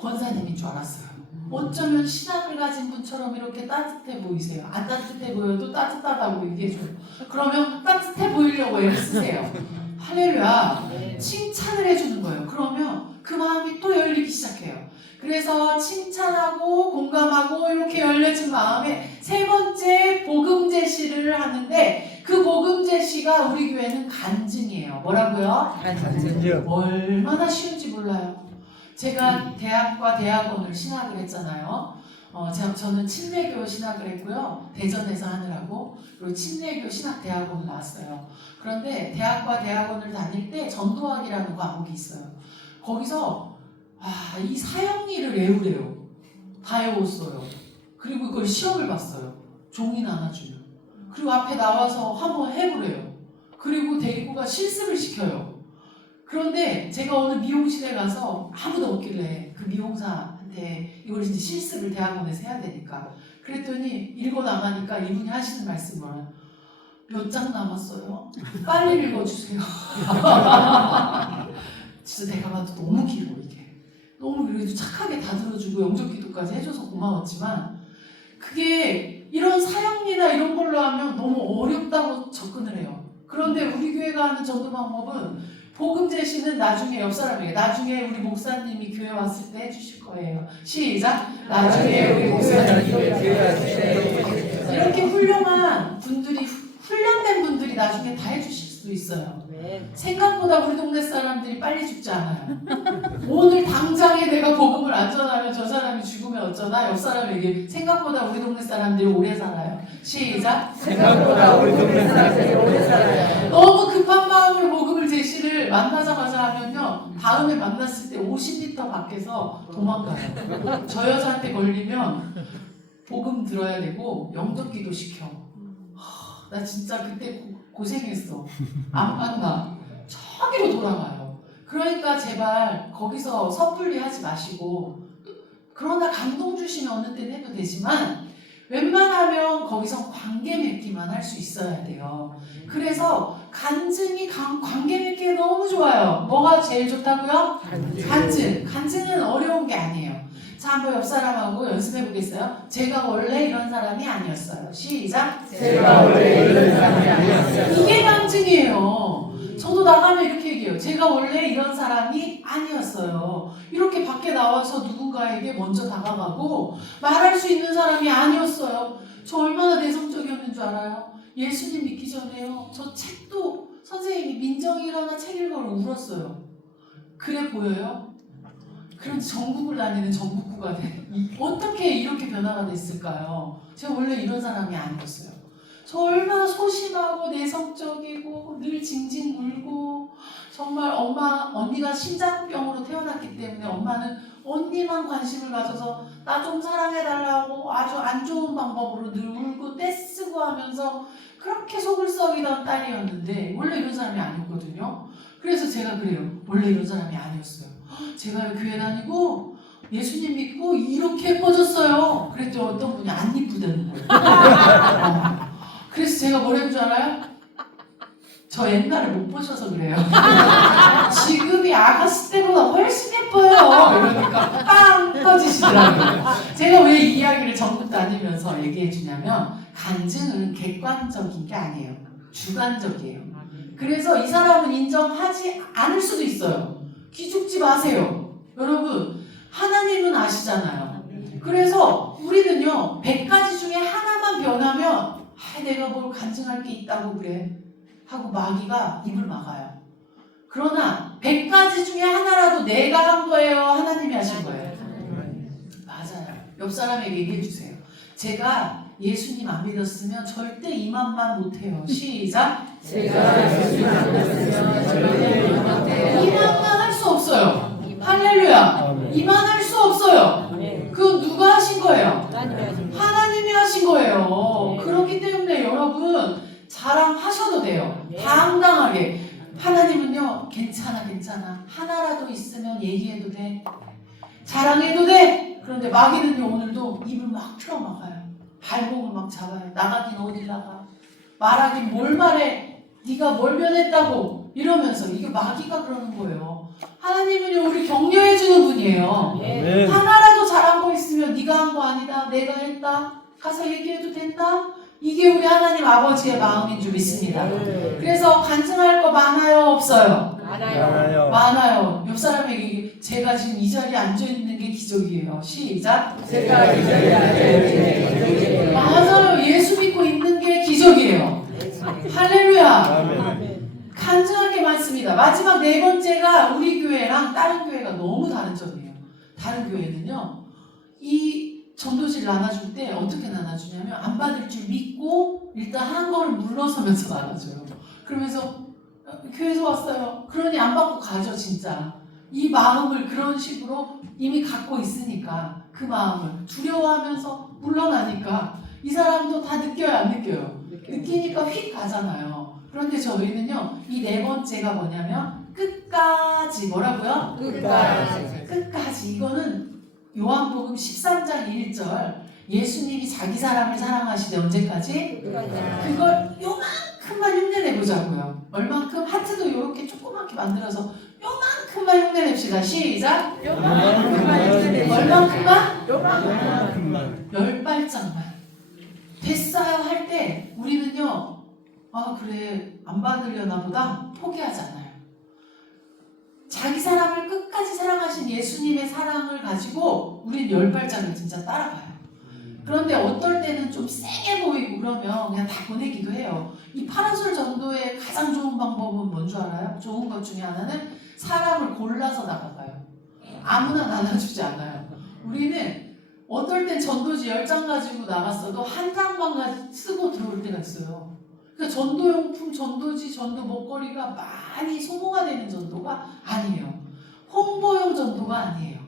권사님인 줄 알았어요. 어쩌면 신앙을 가진 분처럼 이렇게 따뜻해 보이세요. 안 따뜻해 보여도 따뜻하다고 얘기해줘요. 그러면 따뜻해 보이려고 애를 쓰세요. 할렐루야. 칭찬을 해주는 거예요. 그러면 그 마음이 또 열리기 시작해요. 그래서 칭찬하고 공감하고 이렇게 열려진 마음에 세 번째 복음 제시를 하는데 그 복음 제시가 우리 교회는 간증이에요. 뭐라고요? 간증. 얼마나 쉬운지 몰라요. 제가 대학과 대학원을 신학을 했잖아요. 저는 침례교 신학을 했고요. 대전에서 하느라고. 그리고 침례교 신학대학원을 나왔어요. 그런데 대학과 대학원을 다닐 때 전도학이라는 과목이 있어요. 거기서 이 사형리를 외우래요. 다 외웠어요. 그리고 그걸 시험을 봤어요. 종이 나눠주면. 그리고 앞에 나와서 한번 해보래요. 그리고 대구가 실습을 시켜요. 그런데 제가 어느 미용실에 가서 아무도 없길래 그 미용사한테 이걸 이제 실습을 대학원에서 해야 되니까 그랬더니 읽어 나가니까 이분이 하시는 말씀은 몇 장 남았어요? 빨리 읽어주세요. 진짜 내가 봐도 너무 길어 이게. 너무 그래도 착하게 다 들어주고 영접기도까지 해줘서 고마웠지만 그게 이런 사형리나 이런 걸로 하면 너무 어렵다고 접근을 해요. 그런데 우리 교회가 하는 전도 방법은 복음 제시는 나중에 옆 사람에게 나중에 우리 목사님이 교회 왔을 때 해주실 거예요. 시작. 나중에 우리 목사님이 교회 왔을 때 이렇게 훌륭한 분들이 훈련된 분들이 나중에 다 해주실 수도 있어요. 생각보다 우리 동네 사람들이 빨리 죽지 않아요. 오늘 당장에 내가 복음을 안 전하면 저 사람이 죽으면 어쩌나 옆 사람에게 생각보다 우리 동네 사람들이 오래 살아요. 시작. 생각보다 우리 동네 사람들이 오래 살아요. 너무 급한 마음으로 복음을 제시를 만나자마자 하면요. 다음에 만났을 때 50m 밖에서 도망가요. 저 여자한테 걸리면 복음 들어야 되고 영접기도 시켜. 나 진짜 그때 고생했어. 안 만나. 저기로 돌아가요. 그러니까 제발 거기서 섣불리 하지 마시고 그러나 감동 주시면 어느 때는 해도 되지만 웬만하면 거기서 관계 맺기만 할 수 있어야 돼요. 그래서 간증이 관계 맺기에 너무 좋아요. 뭐가 제일 좋다고요? 간증. 간증은 어려운 게 아니에요. 자, 한번 옆 사람하고 연습해 보겠어요? 제가 원래 이런 사람이 아니었어요. 시작. 제가 원래 이런 사람이 아니었어요. 이게 간증이에요. 저도 나가면 이렇게 얘기해요. 제가 원래 이런 사람이 아니었어요. 이렇게 밖에 나와서 누군가에게 먼저 다가가고 말할 수 있는 사람이 아니었어요. 저 얼마나 내성적이었는 줄 알아요? 예수님 믿기 전에요. 저 책도 선생님이 민정이 일어나 책 읽으러 울었어요. 그래 보여요? 그럼 전국을 다니는 전국구가 돼. 어떻게 이렇게 변화가 됐을까요? 제가 원래 이런 사람이 아니었어요. 저 얼마나 소심하고 내성적이고 늘 징징 굴고 정말 언니가 심장병으로 태어났기 때문에 엄마는 언니만 관심을 가져서 나 좀 사랑해달라고 아주 안 좋은 방법으로 늘 울고 떼쓰고 하면서 그렇게 속을 썩이던 딸이었는데 원래 이런 사람이 아니었거든요. 그래서 제가 그래요. 원래 이런 사람이 아니었어요. 제가 교회 다니고 예수님 믿고 이렇게 예뻐졌어요. 그랬더니 어떤 분이 안 이쁘다는 거예요. 그래서 제가 뭐라는 줄 알아요? 저 옛날에 못 보셔서 그래요. 지금이 아가씨 때보다 훨씬 예뻐요. 이러니까 빵 터지시더라고요. 제가 왜 이 이야기를 전국 다니면서 얘기해 주냐면 간증은 객관적인 게 아니에요. 주관적이에요. 그래서 이 사람은 인정하지 않을 수도 있어요. 기죽지 마세요. 여러분, 하나님은 아시잖아요. 그래서 우리는요, 100가지 중에 하나만 변하면 내가 뭘 간증할 게 있다고 그래 하고 마귀가 입을 막아요. 그러나 100가지 중에 하나라도 내가 한 거예요, 하나님이 하신 거예요? 맞아요. 옆 사람에게 얘기해 주세요. 제가 예수님 안 믿었으면 절대 이만만 못해요. 시작. 제가 예수님 안 믿었으면 절대 이만 못해요. 이만만 할 수 없어요. 할렐루야. 이만할 수 없어요. 그건 누가 하신 거예요? 하나님이 하신 거예요. 그렇기 때문에 여러분 자랑하셔도 돼요. 당당하게. 하나님은요, 괜찮아, 괜찮아. 하나라도 있으면 얘기해도 돼. 자랑해도 돼. 그런데 마귀는요, 오늘도 입을 막 틀어막아요. 발목을 막 잡아요. 나가긴 어딜 나가. 말하긴 뭘 말해. 네가 뭘 변했다고. 이러면서 이게 마귀가 그러는 거예요. 하나님은요, 우리 격려해 주는 분이에요. 하나라도 잘한 거 있으면 네가 한 거 아니다. 내가 했다. 가서 얘기해도 된다. 이게 우리 하나님 아버지의 마음인 줄 믿습니다. 그래서 간증할 거 많아요, 없어요? 많아요. 많아요. 옆 사람에게 제가 지금 이 자리에 앉아 있는 게 기적이에요. 시작. 제가 이 자리에 앉아 있는 게 기적이에요. 맞아요. 예수 믿고 있는 게 기적이에요. 할렐루야. 아멘. 간증할 게 많습니다. 마지막 네 번째가 우리 교회랑 다른 교회가 너무 다른 점이에요. 다른 교회는요, 이 전도지를 나눠줄 때 어떻게 나눠주냐면 안 받을 줄 믿고 일단 한 걸음 물러서면서 나눠줘요. 그러면서 교회에서 왔어요. 그러니 안 받고 가죠, 진짜. 이 마음을 그런 식으로 이미 갖고 있으니까 그 마음을 두려워하면서 물러나니까 이 사람도 다 느껴요, 안 느껴요? 느끼니까 휙 가잖아요. 그런데 저희는요, 이 네 번째가 뭐냐면 끝까지. 뭐라고요? 끝까지. 이거는 요한복음 13장 1절 예수님이 자기 사람을 사랑하시되 언제까지? 그걸 요만큼만 흉내내보자고요. 얼만큼? 하트도 요렇게 조그맣게 만들어서 요만큼만 흉내냅시다. 시작! 얼만큼만? 요만큼만. 10발짝만. 됐어요 할 때 우리는요, 아 그래 안 받으려나 보다 포기하잖아요. 자기 사람을 끝까지 사랑하신 예수님의 사랑을 가지고 우린 10발짝을 진짜 따라가요. 그런데 어떨 때는 좀 세게 보이고 그러면 그냥 다 보내기도 해요. 이 파라솔 전도의 가장 좋은 방법은 뭔 줄 알아요? 좋은 것 중에 하나는 사람을 골라서 나가가요. 아무나 나눠주지 않아요. 우리는 어떨 땐 전도지 10장 가지고 나갔어도 한 장만 쓰고 들어올 때가 있어요. 그러니까 전도용품, 전도지, 전도 먹거리가 많이 소모가 되는 전도가 아니에요. 홍보용 전도가 아니에요.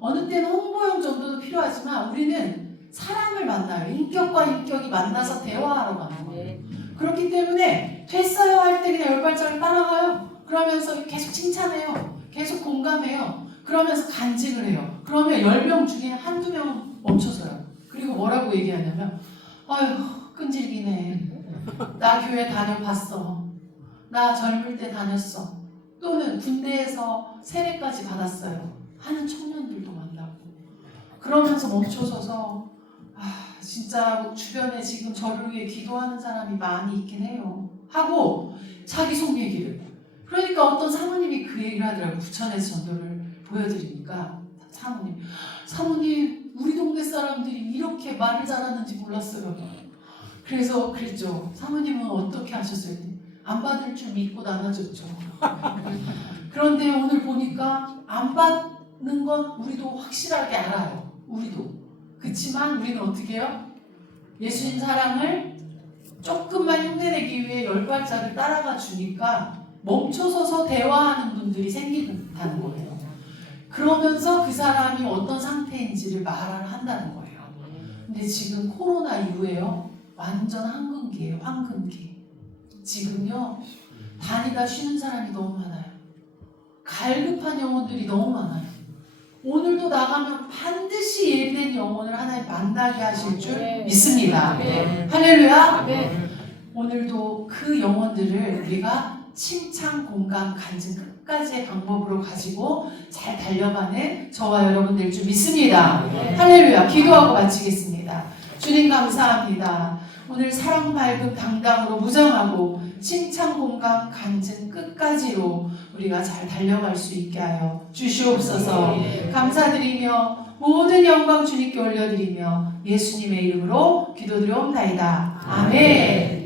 어느 때는 홍보용 전도도 필요하지만 우리는 사람을 만나요. 인격과 인격이 만나서 대화하러 가는 거예요. 그렇기 때문에 됐어요 할 때 그냥 10발짝을 따라가요. 그러면서 계속 칭찬해요. 계속 공감해요. 그러면서 간증을 해요. 그러면 10명 중에 한두 명은 멈춰서요. 그리고 뭐라고 얘기하냐면 아휴 끈질기네. 나 교회 다녀봤어. 나 젊을 때 다녔어. 또는 군대에서 세례까지 받았어요. 하는 청년들도 만나고. 그러면서 멈춰서서 진짜 주변에 지금 저를 위해 기도하는 사람이 많이 있긴 해요. 하고 자기 속 얘기를. 그러니까 어떤 사모님이 그 얘기를 하더라고요. 부천에서 전도를 보여드리니까 사모님 우리 동네 사람들이 이렇게 말을 잘하는지 몰랐어요. 그래서 그랬죠. 사모님은 어떻게 하셨어요? 안 받을 줄 믿고 나눠줬죠. 그런데 오늘 보니까 안 받는 건 우리도 확실하게 알아요. 우리도. 그치만 우리는 어떻게 해요? 예수님 사랑을 조금만 흉내내기 위해 10발짝을 따라가 주니까 멈춰서서 대화하는 분들이 생긴다는 거예요. 그러면서 그 사람이 어떤 상태인지를 말을 한다는 거예요. 근데 지금 코로나 이후에요. 완전 황금기예요. 황금기. 지금요. 다니다 쉬는 사람이 너무 많아요. 갈급한 영혼들이 너무 많아요. 오늘도 나가면 반드시 예비된 영혼을 하나님 만나게 하실 줄 믿습니다. 할렐루야. 오늘도 그 영혼들을 우리가 칭찬, 공감, 간증 끝까지의 방법으로 가지고 잘 달려가는 저와 여러분 될 줄 믿습니다. 할렐루야. 기도하고 마치겠습니다. 주님 감사합니다. 오늘 사랑 밝음 당당으로 무장하고 칭찬, 공감, 간증 끝까지로 우리가 잘 달려갈 수 있게 하여 주시옵소서. 감사드리며 모든 영광 주님께 올려드리며 예수님의 이름으로 기도드려옵나이다. 아멘.